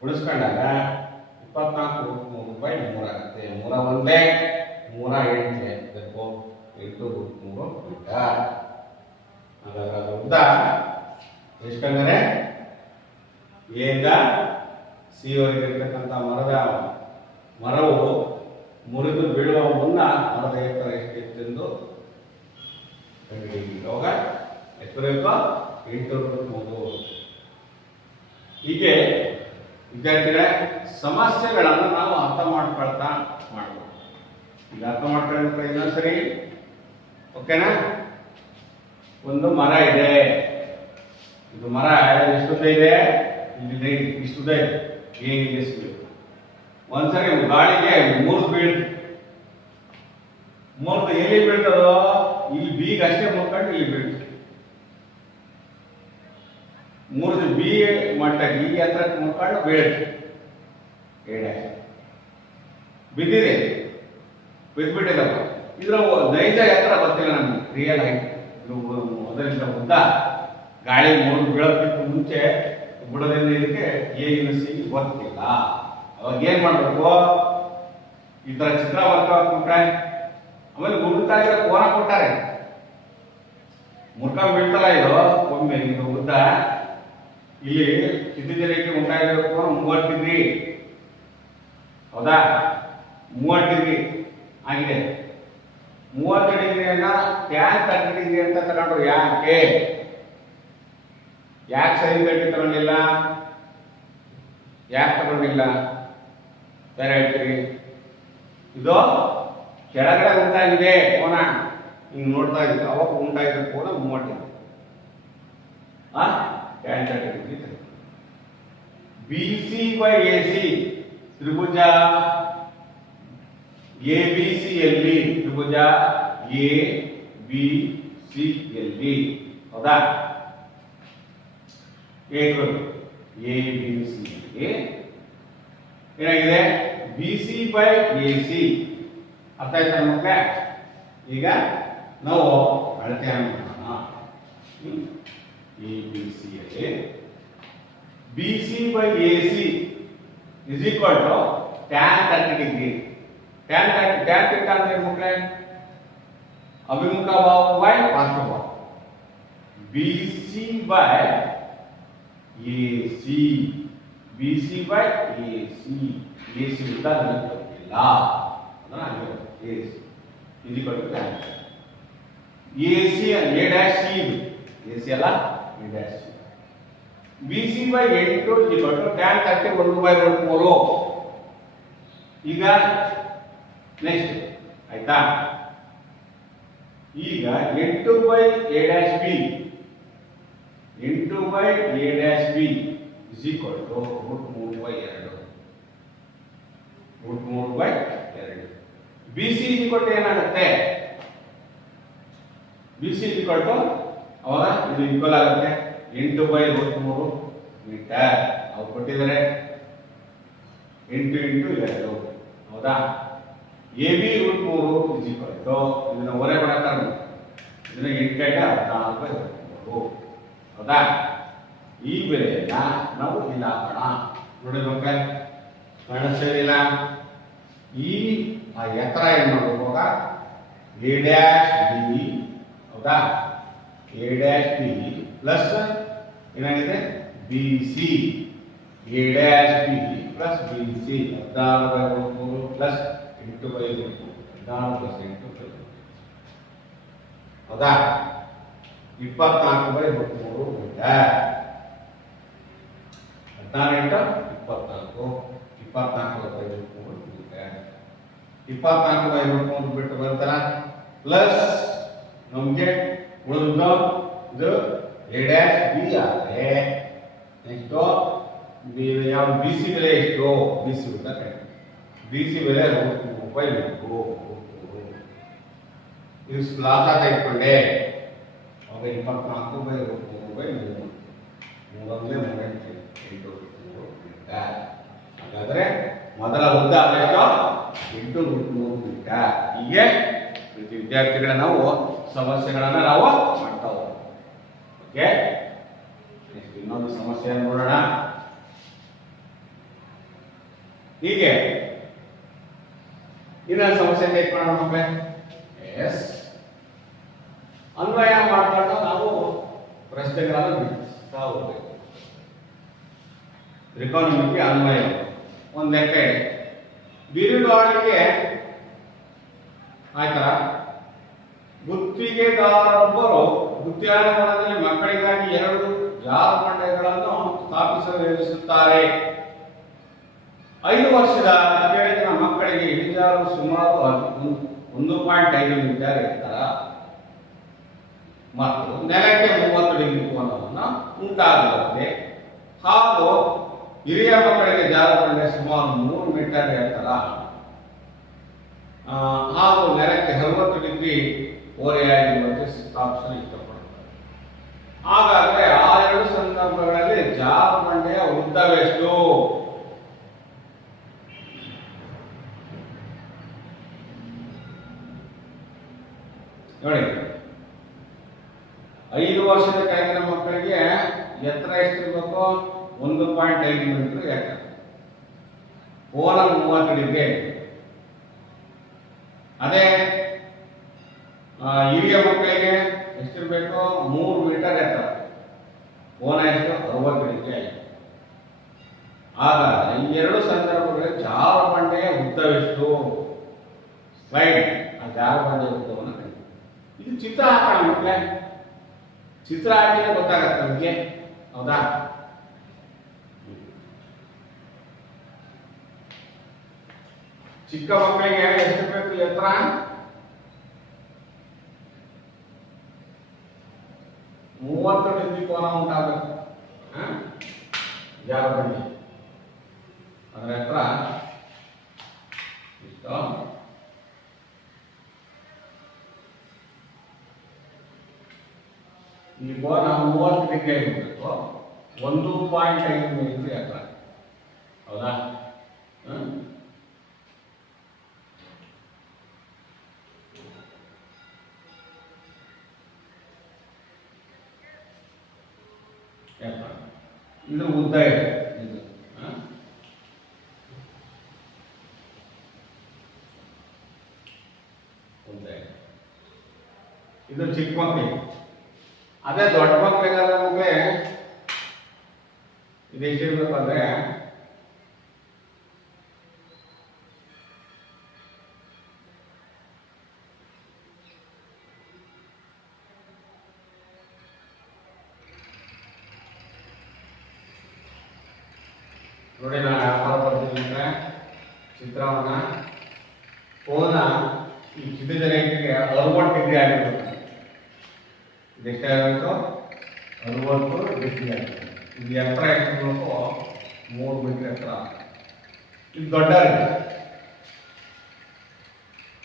ಉಳಿಸ್ಕೊಂಡಾಗ 24√3/3 ಆಗುತ್ತೆ. ಮೀಟರ್. ಹಾಗಾದ್ರೆ ಅದರ ಉದ್ದ ಎಷ್ಟಂದರೆ ಎಯಿಂದ ಸಿ ವರೆಗೆ ಇರ್ತಕ್ಕಂಥ ಮರವು ಮುರಿದು ಬೀಳುವ ಮುನ್ನ ಮರದ ಎತ್ತರ ಎಷ್ಟೆಂದು ಕಂಡುಹಿಡಿಯಿರಿ. ಅವಾಗ ಎಷ್ಟು ಬೇಕೋ 803. ಹೀಗೆ ವಿದ್ಯಾರ್ಥಿಗಳೇ ಸಮಸ್ಯೆಗಳನ್ನು ನಾವು ಅರ್ಥ ಮಾಡ್ಕೊಳ್ತಾ ಮಾಡ್ಬೋದು. ಈಗ ಅರ್ಥ ಮಾಡ್ಕೊಳ್ಳೋಕೆ ಇನ್ನೊಂದ್ಸರಿ ಓಕೆನಾ. ಒಂದು ಮರ ಇದೆ, ಇದು ಮರ ಎಷ್ಟುದ್ದ ಇದೆ, ಇಲ್ಲಿ ಇಷ್ಟುದ್ದ ಇದೆ, ಏನಿದೆ ಸಿಗುತ್ತೆ. ಒಂದ್ಸರಿ ಗಾಳಿಗೆ ಮುರಿದು ಎಲ್ಲಿ ಬೀಳ್ತದೋ ಇಲ್ಲಿ ಬೀಗ ಅಷ್ಟೇ ಮುರ್ಕೊಂಡು ಇಲ್ಲಿ ಬೀಳ್ತದೆ. ಮುರಿದು ಬಿ ಮಟ್ಟಕ್ಕೆ ಈ ಎತ್ತರಕ್ಕೆ ಮುರ್ಕೊಂಡು ಬೀಳುತ್ತೆ. ಬಿದ್ದಿದೆ, ಬಿದ್ದುಬಿಟ್ಟಿದಪ್ಪ. ಇದರ ನೈಜ ಎತ್ತರ ಗೊತ್ತಿಲ್ಲ ನಮ್ಗೆ, ರಿಯಲ್ ಹೈಟ್. ಇದು ಮೊದಲಿಂದ ಉದ್ದ ಗಾಳಿ ಮುರಿದು ಬೀಳೋದಕ್ಕೆ ಮುಂಚೆ ಬುಡದಿಂದ ಇದಕ್ಕೆ ಏನು ಸಿ ಗೊತ್ತಿಲ್ಲ. ಅವಾಗ ಏನ್ ಮಾಡ್ಬೇಕು, ಈ ತರ ಚಿತ್ರ ಬರ್ಕೊಟ್ರೆ ಆಮೇಲೆ ಮುರುಗ್ತಾ ಕೋನ ಕೊಟ್ಟಾರೆ. ಮುರ್ಕ ಬೀಳ್ತಲ್ಲ ಇದು ಒಮ್ಮೆ ಇದು ಉದ್ದ, ಇಲ್ಲಿ ಕ್ಷಿತಿಜ ರೇಖೆ ಉಂಟಾಗಿರೋ ಕೋನ 30 ಡಿಗ್ರಿ. ಹೌದಾ, 30 ಡಿಗ್ರಿ ಆಗಿದೆ. 30 ಡಿಗ್ರಿಯನ್ನ ಟ್ಯಾನ್ 30 ಡಿಗ್ರಿ ಅಂತ ತಗೊಂಡ್ರು. ಯಾಕೆ ಸೈನ್ 30 ತಗೊಂಡಿಲ್ಲ? ಯಾಕೆ ತಗೊಂಡಿಲ್ಲ ಬೇರೆ ಹೇಳ್ತೀರಿ. ಇದು ಕೆಳಗಡೆ ಉಂಟಾಗಿದೆ ಕೋನ, ಹಿಂಗ್ ನೋಡ್ತಾ ಇದ್ದೀವಿ. ಅವಾಗ ಉಂಟಾಗಿರೋ ಕೋನ 30 tan 30 degree. BC by AC Tribhuja ABC ಯಲ್ಲಿ ತ್ರಿಭುಜ ABC ಯಲ್ಲಿ ಹೌದಾ, ABC ಏನಾಗಿದೆ BC by AC. ಅರ್ಥ ಆಯ್ತಾ ಮಕ್ಕಳೇ? ಈಗ ನಾವು ಅಳತೆ ಮಾಡೋಣ. ABC ಯಲ್ಲಿ BC by AC is equal to tan 30 degree. tan theta ಅಂದ್ರೆ ಮಕ್ಕಳೇ ಅಭಿಮುಖ ಭಾವ by ಪಾರ್ಶ್ವ ಭಾವ. BC by AC, BC by AC, AC ಉದ್ದ ನನಗೆ ಗೊತ್ತಿಲ್ಲ, ಅದನ್ನ AC is equal to tan. AC A dash C, AC ಅಲ್ಲ A dash C. BC by 8 is equal to tan 30 1/3. ಈಗ ನೆಕ್ಸ್ಟ್ ಆಯ್ತಾ, ಈಗ 8 by A dash B, 8 by A dash B is equal to √3/2. √3/2. BC is equal to ಏನಾಗುತ್ತೆ, BC is equal to ಅವಾಗ ಇದು equal ಆಗುತ್ತೆ 8/√3 metre. ಅವ್ರು ಕೊಟ್ಟಿದ್ದಾರೆ 8 × 2 ಹೌದಾ. AB √3 is equal to ಇದನ್ನ ಹೊರೆ ಮಾಡಕ್ಕಾಗ ಇದನ್ನ 8/14 ಹೌದಾ. ಈ ಬೆಲೆಯನ್ನ ನಾವು ಇಲ್ಲಿ ಹಾಕೋಣ. ನೋಡಿ ಮಕ್ಕಳೇ ಕಾಣಿಸ್ತಿಲ್ಲ, ಈ ಎತ್ತರ ಏನು ಮಾಡಬೇಕು, A dash B ಹೌದಾ, A dash B ಪ್ಲಸ್ ಏನಾಗಿದೆ BC, A dash B plus BC 16/3 plus 8/3 14 plus 8 ಹೌದಾ 24/3 ಮೀಟರ್. 16 × 24 24/3 ಮೀಟರ್. 24/3 ಬಿಟ್ಟು ಬರ್ತಾರ ಪ್ಲಸ್ ನಮಗೆ ಉಳಿದು ಇದು A dash B ಆದರೆ ನೆಕ್ಸ್ಟ್ ಯಾವ BC ಬೆಲೆ ಎಷ್ಟು, BC ಉದ್ದ BC ಬೆಲೆ √3/3. ಇದು ಲಾಸ್ ಆಗ ಇಟ್ಕೊಂಡೆ ಅವಾಗ 24/3/3 ಮೀಟರ್. ಹಾಗಾದ್ರೆ ಮೊದಲ ಉದ್ದ ಎಷ್ಟು 8√3 ಮೀಟರ್. ಹೀಗೆ ವಿದ್ಯಾರ್ಥಿಗಳ ನಾವು ಸಮಸ್ಯೆಗಳನ್ನ ನಾವು ಮಾಡ್ತಾ ಹೋಗೋಣ. ಓಕೆ, ಇನ್ನೊಂದು ಸಮಸ್ಯೆಯನ್ನು ನೋಡೋಣ. ಹೀಗೆ ಇನ್ನೊಂದು ಸಮಸ್ಯೆ ಟೇಕ್ ಮಾಡೋಣ ಮಕ್ಕಳೇ. ಎಸ್ ಅನ್ವಯ ಮಾಡ್ಕೊಂಡು ನಾವು ಪ್ರಶ್ನೆಗಳನ್ನು ಬಿಡಿಸ್ತಾ ಹೋಗ್ಬೇಕು. ತ್ರಿಕೋನಮಿತಿ ಅನ್ವಯ ಒಂದು ಲೆಕ್ಕ ಇದೆ. ಬಿರುಗಾಳಿಗೆ ಆಯ್ತಾ ಗುತ್ತಿಗೆದಾರರೊಬ್ಬರು ಉದ್ಯಾನವನದಲ್ಲಿ ಮಕ್ಕಳಿಗಾಗಿ 2 ಜಾರುಬಂಡೆಗಳನ್ನು ಸ್ಥಾಪಿಸಲು ಯೋಜಿಸುತ್ತಾರೆ. 5 ವರ್ಷದ ಕೆಳಗಿನ ಮಕ್ಕಳಿಗೆ ಇಳಿಜಾರು ಸುಮಾರು 1.5 ಮೀಟರ್ ಎತ್ತರ ಮತ್ತು ನೆಲಕ್ಕೆ 30 ಡಿಗ್ರಿ ಕೋನವನ್ನು ಉಂಟಾಗುತ್ತದೆ. ಹಾಗೂ ಹಿರಿಯ ಮಕ್ಕಳಿಗೆ ಜಾರುಬಂಡೆ ಸುಮಾರು 3 ಮೀಟರ್ ಎತ್ತರ ಹಾಗೂ ನೆಲಕ್ಕೆ 60 ಡಿಗ್ರಿ ಓರೆಯಾಗಿರುವಂತೆ ಸ್ಥಾಪಿಸಲು ಇಷ್ಟಪಡುತ್ತಾರೆ. ಹಾಗಾದ್ರೆ ಆ 2 ಸಂದರ್ಭಗಳಲ್ಲಿ ಜಾರುಬಂಡೆಯ ಉದ್ದವೆಷ್ಟು? ನೋಡಿ, 5 ವರ್ಷದ ಕೆಳಗಿನ ಮಕ್ಕಳಿಗೆ ಎತ್ತರ ಎಷ್ಟಿರ್ಬೇಕು? 1.5 ಮೀಟರ್ ಎತ್ತರ, ಕೋನ 30 ಡಿಗ್ರಿ. ಅದೇ ಹಿರಿಯ ಮಕ್ಕಳಿಗೆ ಎಷ್ಟಿರ್ಬೇಕು? 3 ಮೀಟರ್ ಎತ್ತರ, ಕೋನ ಎಷ್ಟು? 60 ಡಿಗ್ರಿ ಆಗಿದೆ. ಹಾಗಾದ್ರೆ ಈ 2 ಸಂದರ್ಭಗಳಲ್ಲಿ ಜಾರುಬಂಡೆಯ ಉದ್ದವೆಷ್ಟು? ಸ್ಲೈಡ್ ಆ ಜಾರುಬಂಡೆಯ ಉದ್ದವನ್ನು ಕಂಡು ಇದು ಚಿತ್ರ ಹಾಕೋಣ ಮಕ್ಕಳೇ. ಚಿತ್ರ ಹಾಕಿದ್ರೆ ಗೊತ್ತಾಗತ್ತೆ ನಮಗೆ, ಹೌದಾ? ಚಿಕ್ಕ ಮಕ್ಕಳಿಗೆ ಎಷ್ಟು ಬೇಕು ಎತ್ತರ? 30 ಡಿಗ್ರಿ ಕೋನ ಉಂಟಾಗಬೇಕು ಜಾರುಬಂಡೆ. ಅದರ ಎತ್ತರ ಇಷ್ಟು. ಈ ಕೋನ 30 ಡಿಗ್ರಿ ಆಗಿರ್ಬೇಕು, 1.5 ಮೀಟರ್ ಎತ್ತರ, ಹೌದಾ? ಇದು ಉದ್ದ ಇದೆ. ಇದು ಉದ್ದ ಇದೆ. ಇದು ಚಿಕ್ಕ ಮಕ್ಕಳಿಗೆ. ಅದೇ ದೊಡ್ಡ ಮಕ್ಕಳಿಗಾದ್ರೆ ನಮಗೆ ಇದು ಎಷ್ಟಿರ್ಬೇಕಂದ್ರೆ ನೋಡಿ, ನಾನು ವ್ಯಾಪಾರ ಬರ್ತೀನಿ ಅಂದ್ರೆ ಚಿತ್ರವನ್ನ ಕೋನ ಈ ಕ್ಷಿತಿಜ ರೇಖೆಗೆ 60 ಡಿಗ್ರಿ ಆಗಿರ್ಬೇಕು. ಇದೆಷ್ಟಾಗಬೇಕು? 60 ಡಿಗ್ರಿ ಆಗಿರ್ಬೇಕು. ಇದು ಎತ್ತರ ಎಷ್ಟಿರ್ಬೇಕು? 3 ಮೀಟರ್ ಎತ್ತರ. ಇದು ದೊಡ್ಡ ರೇಖೆ.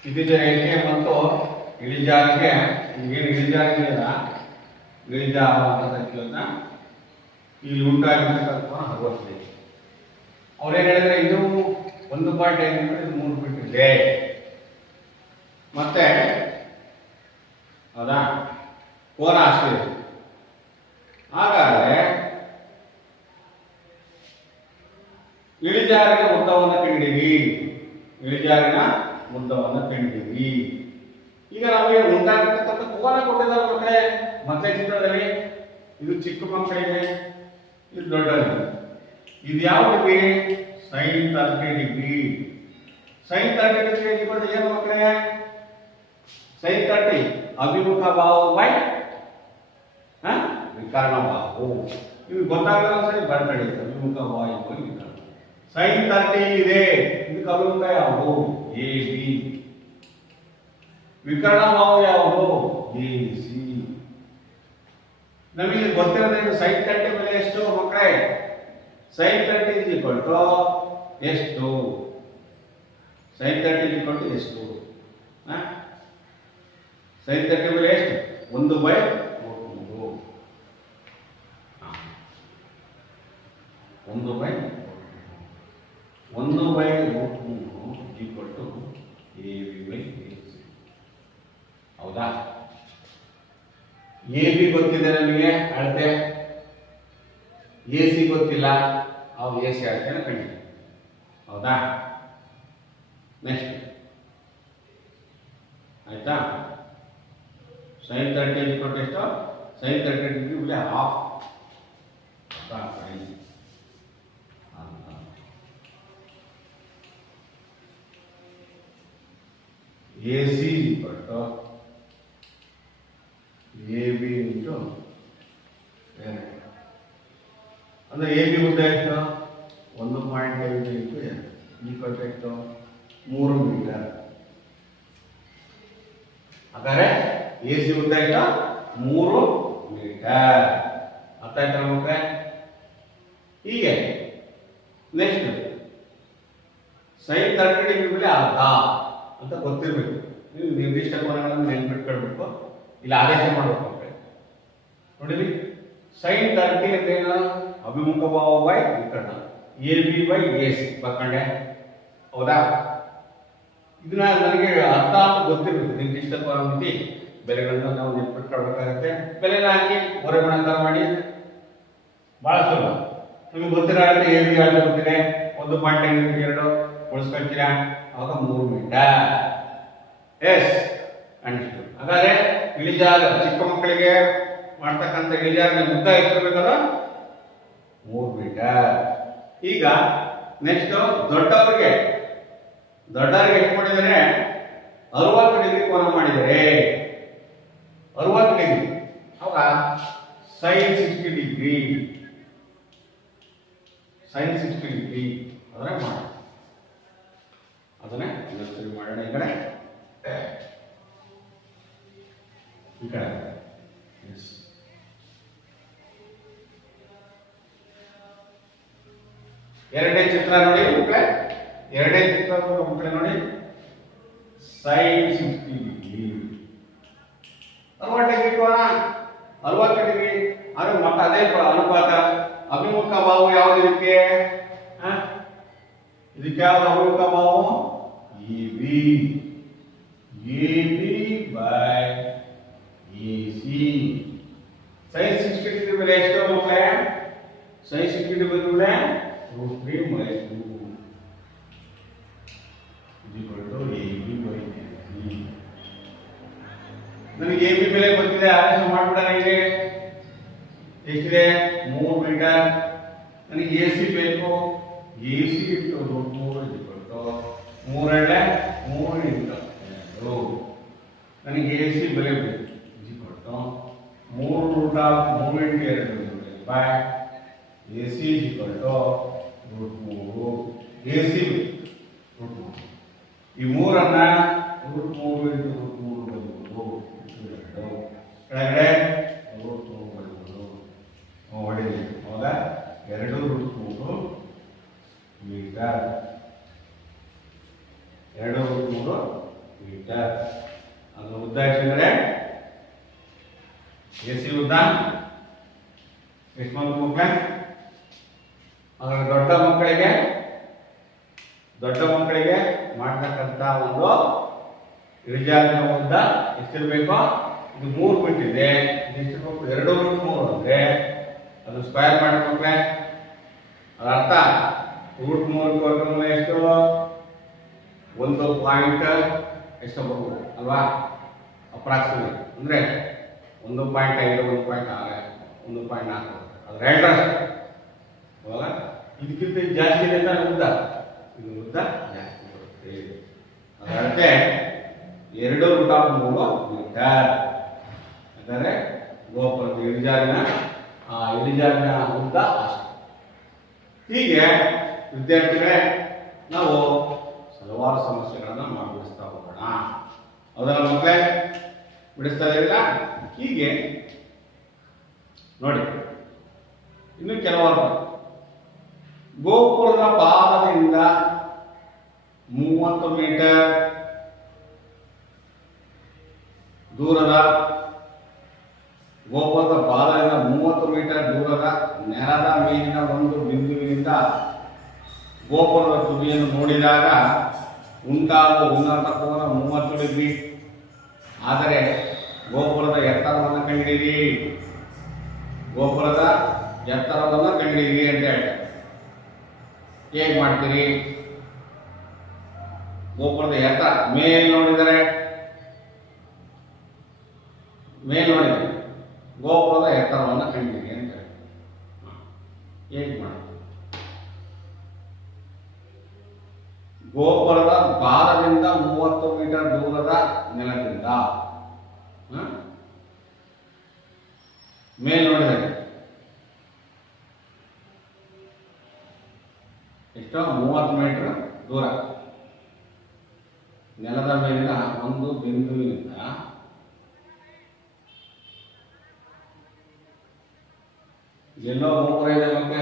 ಕ್ಷಿತಿಜ ರೇಖೆ ಮತ್ತು ಇಳಿಜಾರಿಗೆ ಈಗೇನು ಇಳಿಜಾರಿಲ್ಲ, ಇಳಿಜಾರು ಅಂತ ಇಲ್ಲಿ ಉಂಟಾಗಿರ್ತಕ್ಕಂಥ 60 ಡಿಗ್ರಿ. ಅವ್ರೇನು ಹೇಳಿದ್ರೆ ಇದು 1.5 ಮೀಟರ್, ಇದು 3 ಮೀಟರ್ ಇದೆ. ಮತ್ತೆ ಹೌದಾ, ಕೋನ ಅಷ್ಟಿದೆ. ಹಾಗಾದ್ರೆ ಇಳಿಜಾರಿನ ಉದ್ದವನ್ನು ಕಂಡಿದ್ದೀವಿ. ಇಳಿಜಾರಿನ ಉದ್ದವನ್ನು ಕಂಡಿದ್ದೀವಿ. ಈಗ ನಮಗೆ ಉಂಟಾಗಿರ್ತಕ್ಕಂಥ ಕೋನ ಕೊಟ್ಟಿದ್ದಾರೆ ಮಕ್ಕಳೇ ಮತ್ತೆ ಚಿತ್ರದಲ್ಲಿ. ಇದು ಚಿಕ್ಕ ಮಕ್ಕಳಿಗೆ, ಇದು ದೊಡ್ಡದು. ಇದು ಯಾವ degree? sin 30 degree. sin 30 degree ಏನು ಮಕ್ಕಳೇ? sin 30 ಅಭಿಮುಖ ಬಾಹು ಬೈ ವಿಕರ್ಣ ಬಾಹು. ಇವು ಗೊತ್ತಾಗಲ್ಲ ಸರಿ ಬರ್ಬೇಡಿ. ಅಭಿಮುಖ ಬಾಹು ಬೈ ವಿಕರ್ಣ. sin 30 ಇದೆ, ಇದಕ್ಕೆ ಅಭಿಮುಖ ಯಾವುದು? A B. ವಿಕರ್ಣ ಬಾಹು ಯಾವುದು? A C. ನಮಗೆ ಗೊತ್ತಿರೋದೇನು? sin 30 ಬೆಲೆ ಎಷ್ಟು ಮಕ್ಕಳೇ? sin 30 is equal to ಎಷ್ಟು? sin 30 is equal to ಎಷ್ಟು? sin 30 ಬೆಲೆ ಎಷ್ಟು? 1/√3. 1/√3 equal to AB/AC. ಹೌದಾ? AB ಗೊತ್ತಿದೆ ನಮಗೆ ಅಳತೆ, AC ಗೊತ್ತಿಲ್ಲ. ಅವು AC ಅಳತೆನ ಕಂಡಿದ್ದೀವಿ. ಹೌದಾ? ನೆಕ್ಸ್ಟ್ ಆಯ್ತಾ? sin 30 ಎಷ್ಟು sin 30 degree by half AC equal to AB into ಅಂದರೆ AB ಉದ್ದ ಎಷ್ಟು 1.5 ಇಂಟು ಈಕ್ವಲ್ ಟು ಎಷ್ಟು 3 ಮೀಟರ್. ಹಾಗಾದ್ರೆ AC ಉದ್ದ ಎಷ್ಟು 3 ಮೀಟರ್. ಅರ್ಥ ಆಯ್ತಾ ಮಕ್ಕಳೇ? ಹೀಗೆ ನೆಕ್ಸ್ಟ್ sin 30 ಡಿಗ್ರಿ ಮೇಲೆ ಅರ್ಧ ಅಂತ ಗೊತ್ತಿರಬೇಕು. ನೀವು ನಿರ್ದಿಷ್ಟ ಕೋನಗಳನ್ನು ನೆನ್ಪಿಟ್ಕೊಳ್ಬೇಕು, ಇಲ್ಲ ಆದೇಶ ಮಾಡಬೇಕು. ನೋಡಿ sin 30 ಅಂದ್ರೆ ಏನು? ಅಭಿಮುಖ ಭಾವ ಬೈ ವಿಕರ್ಣ AB ಬೈ AC ಬರ್ಕೊಂಡೆ. ಹೌದಾ? ಇದನ್ನ ನನಗೆ ಅರ್ಥ ಅಂತ ಗೊತ್ತಿರಬೇಕು. ನಿರ್ದಿಷ್ಟ ಕೋನ ಮಿತಿ ಬೆಲೆಗಳನ್ನ ನಾವು ನೆನ್ಪಿಟ್ಕೊಳ್ಬೇಕಾಗುತ್ತೆ. ಬೆಲೆನ ಹಾಕಿ ಹೊರ ಗುಣಾಕಾರ ಮಾಡಿ ಬಹಳ ಸುಲಭ. ನಿಮಗೆ ಗೊತ್ತಿರೋ AB ಅಳತೆ ಗೊತ್ತಿದೆ, 1.2 ಉಳಿಸ್ಕೊಳ್ತೀರಾ, ಅವಾಗ 3 ಮೀಟರ್. S understood. ಹಾಗಾದ್ರೆ ಇಳಿಜಾರ ಚಿಕ್ಕ ಮಕ್ಕಳಿಗೆ ಮಾಡ್ತಕ್ಕಂಥ ಇಳಿಜಾರಿನ ಉದ್ದ ಎಷ್ಟಿರಬೇಕಲ್ಲ 3 ಮೀಟರ್. ಈಗ ನೆಕ್ಸ್ಟ್ ದೊಡ್ಡವರಿಗೆ ಎಷ್ಟು ಮಾಡಿದರೆ 60 ಡಿಗ್ರಿ ಕೋನ ಮಾಡಿದರೆ 60 ಡಿಗ್ರಿ, ಅವಾಗ sin 60 ಡಿಗ್ರಿ ಅದನ್ನ ಮಾಡಿ, ಅದನ್ನ ಇನ್ನೊಂದ್ಸರಿ ಮಾಡೋಣ. ಈ ಕಡೆ ಎರಡನೇ ಚಿತ್ರ ನೋಡಿ ಮಕ್ಕಳೇ, ಎರಡನೇ ಚಿತ್ರ ಮಕ್ಕಳೇ ನೋಡಿ, sin 60 ಡಿಗ್ರಿ 60 ಡಿಗ್ರಿ ಕೋನ 60 ಡಿಗ್ರಿ. ಆದ್ರೆ ಮತ್ತೆ ಅದೇ ಅನುಪಾತ ಅಭಿಮುಖ ಬಾಹು ಯಾವ್ದು ಇದಕ್ಕೆ? ಇದಕ್ಕೆ ಯಾವ್ದು ಅಭಿಮುಖ ಬಾಹು? AB by AC. sin 60 degree ಬೆಲೆ ಎಷ್ಟು ಮಕ್ಕಳೇ? sin 60 ಡಿಗ್ರಿ ಬೆಲೆ √3 - 2 AB ಬೈ AC. ನನಗೆ AB ಬೆಲೆ ಗೊತ್ತಿದೆ, ಆದೇಶ ಮಾಡ್ಬಿಡೋಣ. ಇಲ್ಲಿ ಎಷ್ಟಿದೆ? 3 ಮೀಟರ್. ನನಗೆ AC ಬೇಕು, AC ಇಟ್ಟು √3 3 ಇಂಟು 2. ನನಗೆ AC ಬೆಲೆ ಬೇಕು 3 √3 ಇಂಟು 2 ಬೈ AC √3. AC √3. ಈ 3ಅನ್ನ √3 ಇಂಟು √3 ಕೆಳಗಡೆ √3 ಹೊಡಿರಿ. ಹೌದಾ? 2 √3 ಮೀಟರ್, 2 √3 ಮೀಟರ್. ಅದರ ಉದ್ದ ಎಷ್ಟಿದ್ರೆ AC ಉದ್ದ ಎಷ್ಟು ಮಕ್ಕಳೇ? ಹಾಗಾದ್ರೆ ದೊಡ್ಡ ಮಕ್ಕಳಿಗೆ ಮಾಡ್ತಕ್ಕಂಥ ಒಂದು ಇಳಿಜಾರಿನ ಉದ್ದ ಎಷ್ಟಿರ್ಬೇಕು? ಇದು 3 ಮೀಟರ್ ಇದೆ. ಎಷ್ಟಿರ್ಬೇಕು? 2 √3 ಅಂದ್ರೆ ಅದು ಸ್ಕ್ವೇರ್ ಮಾಡಿ ಮಕ್ಕಳೇ. ಅದರ ಅರ್ಥ √3 ವರ್ಗಮೂಲ ಎಷ್ಟು? 1 ಪಾಯಿಂಟ್ ಎಷ್ಟು ಬರ್ಬೋದು ಅಲ್ವಾ? ಅಪ್ರಾಕ್ಸಿಮೇಟ್ ಅಂದ್ರೆ 1.5 1.6 1.4 ಅದು ರೈಟ್ ಅಷ್ಟೇ. ಅವಾಗ ಇದಕ್ಕಿಂತ ಜಾಸ್ತಿ ಇದೆ ತಾನೆ ಉದ್ದ, ಇದು ಉದ್ದ ಜಾಸ್ತಿ ಬರುತ್ತೆ. ಅದರಂತೆ 2 √3 ಮೀಟರ್. ಯಾಕಂದ್ರೆ ಗೋಪುರದ ಇಳಿಜಾರಿನ ಉದ್ದ ಅಷ್ಟೇ. ಹೀಗೆ ವಿದ್ಯಾರ್ಥಿಗಳೇ ನಾವು ಹಲವಾರು ಸಮಸ್ಯೆಗಳನ್ನು ಮಾಡಿಬಿಡಿಸ್ತಾ ಹೋಗೋಣ. ಹೌದಲ್ಲ ಮಕ್ಕಳೇ? ಬಿಡಿಸ್ತಾ ಇರಲಿಲ್ಲ. ಹೀಗೆ ನೋಡಿ, ಇನ್ನು ಕೆಲವರು ಗೋಪುರದ ಪಾದದಿಂದ 30 ಮೀಟರ್ ದೂರದ ಗೋಪುರದ ಪಾದದಿಂದ 30 ಮೀಟರ್ ದೂರದ ನೆಲದ ಮೇಲಿನ ಒಂದು ಬಿಂದುವಿನಿಂದ ಗೋಪುರದ ತುದಿಯನ್ನು ನೋಡಿದಾಗ ಉಂಟಾಗುವ ಉನ್ನತ ಕೋನ 30 ಡಿಗ್ರಿ. ಆದರೆ ಗೋಪುರದ ಎತ್ತರವನ್ನು ಕಂಡಿರಿ, ಗೋಪುರದ ಎತ್ತರವನ್ನು ಕಂಡಿರಿ ಅಂತ ಹೇಳ್ತಾರೆ. ಹೇಗೆ ಮಾಡ್ತೀರಿ? ಗೋಪುರದ ಎತ್ತರ ಮೇಲೆ ನೋಡಿದರೆ ಗೋಪುರದ ದ್ವಾರದಿಂದ 30 ಮೀಟರ್ ದೂರದ ನೆಲದಿಂದ ಮೇಲ್ ನೋಡಿದರೆ ಎಷ್ಟು 30 ಮೀಟರ್ ದೂರ ನೆಲದ ಮೇಲಿನ ಒಂದು ಬಿಂದುವಿನಿಂದ ಎಲ್ಲೋ ಗೋಪುರ ಇದೆ ಮತ್ತೆ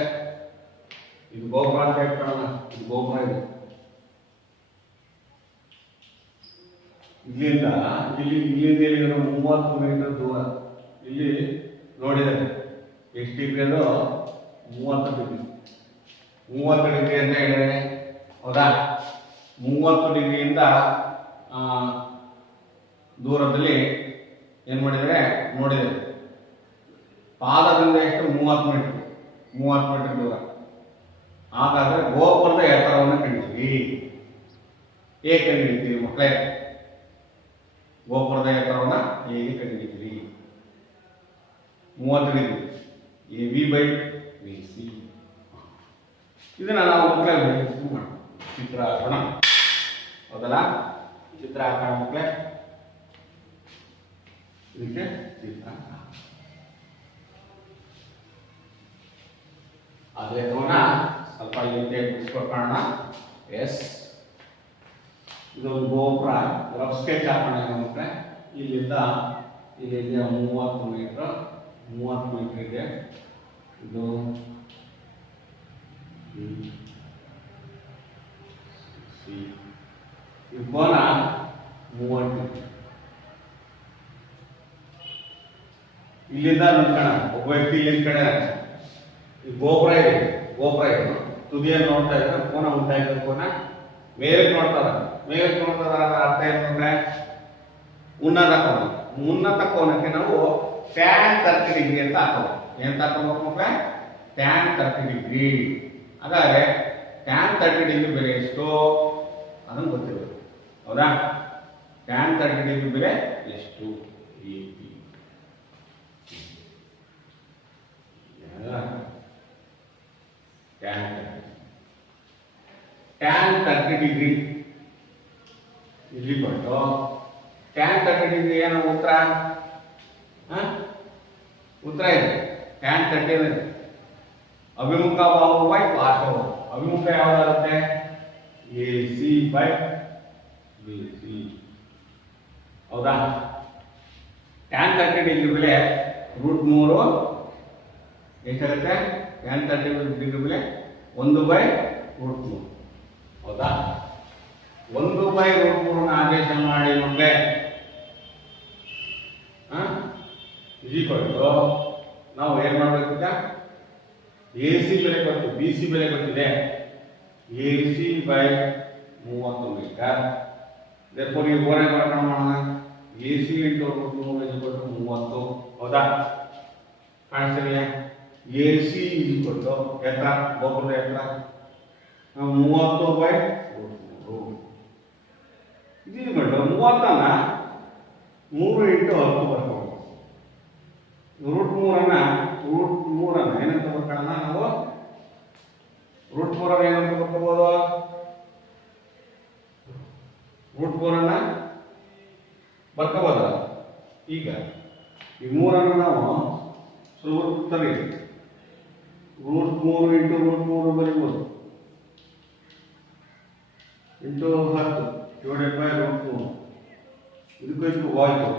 ಇದು ಗೋಪುರ ಅಂತ ಹೇಳ್ಕೊಳ್ಳೋಣ. ಇದು ಗೋಪುರ ಇದೆ. ಇಲ್ಲಿಂದ ಇಲ್ಲಿಂದ 30 ಮೀಟರ್ ದೂರ ಇಲ್ಲಿ ನೋಡಿದರೆ ಎಷ್ಟು ಡಿಗ್ರಿ ಅದು 30 ಡಿಗ್ರಿ. 30 ಡಿಗ್ರಿ ಅಂತ ಹೇಳಿದ್ರೆ ಹೌದಾ, 30 ಡಿಗ್ರಿಯಿಂದ ದೂರದಲ್ಲಿ ಏನು ಮಾಡಿದರೆ ನೋಡಿದರೆ ಪಾದದಿಂದ ಎಷ್ಟು 30 ಮೀಟರ್ ದೂರ. ಹಾಗಾದ್ರೆ ಗೋಪುರದ ಎತ್ತರವನ್ನು ಕಂಡಿದ್ದೀವಿ. ಹೇಗೆ ಕಂಡುಹಿಡಿತೀವಿ ಮಕ್ಕಳೇ? ಗೋಪುರದ ಎತ್ತರವನ್ನು ಹೇಗೆ ಕಂಡುಹಿಡಿತೀವಿ? 30 ಡಿಗ್ರಿ AB/BC. ಇದನ್ನ ನಾವು ಮಕ್ಕಳೇ ಚಿತ್ರ ಹಾಕೋಣ. ಹೌದಲ್ಲ, ಚಿತ್ರ ಹಾಕೋಣ ಮಕ್ಕಳೇ. ಇದಕ್ಕೆ ಚಿತ್ರ ಅದೇ ತೋಣ ಸ್ವಲ್ಪ ಇಲ್ಲಿ ಬಿಡಿಸ್ಕೊಳ್ಕೋಣ. ಎಸ್, ಇದೊಂದು ಗೋಪುರ ರಫ್ ಸ್ಕೆಚ್ ಹಾಕೋಣ ಮಕ್ಕಳೇ. ಇಲ್ಲಿಂದ ಇಲ್ಲಿಂದ 30 ಮೀಟರ್ ಇದೆ. ಇದು ಈ ಕೋನ 30. ಇಲ್ಲಿಂದ ನೋಡ್ಕೋಣ, ಒಬ್ಬ ವ್ಯಕ್ತಿ ಇಲ್ಲಿ ಕಡೆ ಈ ಗೋಪುರ ಇದೆ ತುದಿಯನ್ನು ನೋಡ್ತಾ ಇದ್ರೆ ಕೋನ ಉಂಟಾಗಿರೋ ಕೋನ ಮೇಲೆ ನೋಡ್ತಾರ. ಅರ್ಥ ಏನಂದ್ರೆ ಉನ್ನತ ಕೋನಕ್ಕೆ ನಾವು ಟ್ಯಾನ್ 30 ಡಿಗ್ರಿ ಅಂತ ಹಾಕೋದು. ಏನ್ ಹಾಕೋಬೇಕು ಮಕ್ಕಳೇ? Tan 30 degree. ಹಾಗಾದ್ರೆ ಟ್ಯಾನ್ 30 ಡಿಗ್ರಿ ಬೆಲೆ ಎಷ್ಟು ಅದನ್ನು ಗೊತ್ತಿರಬೇಕು. ಹೌದಾ? ಟ್ಯಾನ್ 30 ಡಿಗ್ರಿ ಬೆಲೆ ಎಷ್ಟು? ಟ್ಯಾನ್ 30 ಡಿಗ್ರಿ ಇಲ್ಲಿ ಕೊಟ್ಟು ಟ್ಯಾನ್ 30 ಡಿಗ್ರಿ ಏನು ಉತ್ತರ? ಉತ್ತರ ಇದೆ ಟ್ಯಾನ್ 30 ಇದೆ. ಅಭಿಮುಖ ಬಾಹು ಬೈ ಪಾರ್ಶ್ವ. ಅಭಿಮುಖ ಯಾವ್ದಾಗುತ್ತೆ? AC/BC. ಹೌದಾ? ಟ್ಯಾನ್ 30 ಡಿಗ್ರಿ ಬೆಲೆ √3 ಎಷ್ಟಾಗುತ್ತೆ? ಟ್ಯಾನ್ 30 ಡಿಗ್ರಿ ಬೆಲೆ 1/√3. ಹೌದಾ? 1/√3 ಆದೇಶ ಮಾಡಿ ಮಕ್ಕಳೇ. ನಾವು ಏನ್ ಮಾಡ್ಬೇಕೀಗ? AC ಬೆಲೆ ಗೊತ್ತು, BC ಬೆಲೆ ಗೊತ್ತಿದೆ. AC/30 metre. therefore ಈ ಗೋರೆ ಮಾಡ್ಕೊಂಡು ಮಾಡೋಣ. AC × √3 30. ಹೌದಾ? ಕಾಣಿಸ್ತಿದೆಯಾ? AC ಎತ್ತರ, ಗೋಪುರದ ಎತ್ತರ 30/√3. ಇದು ಬಿಟ್ಟು 30ನ್ನ 3 × 10 ಬರ್ಕೋಬೇಕು. √3ನ್ನ ಏನಂತ ಬರ್ಕೊಳ್ಳೋಣ ನಾವು? √3 ಏನಂತ ಬರ್ಕೋಬಹುದು? √3ನ್ನ ಬರ್ಕೋಬೋದ? ಈಗ ಈ 3ನ್ನು ನಾವು ಸುಲಭವಾಗಿ √3 × √3 ಬರೀಬಹುದು. × 10 / ಇದಕ್ಕೂ ಹೋಯ್ತು.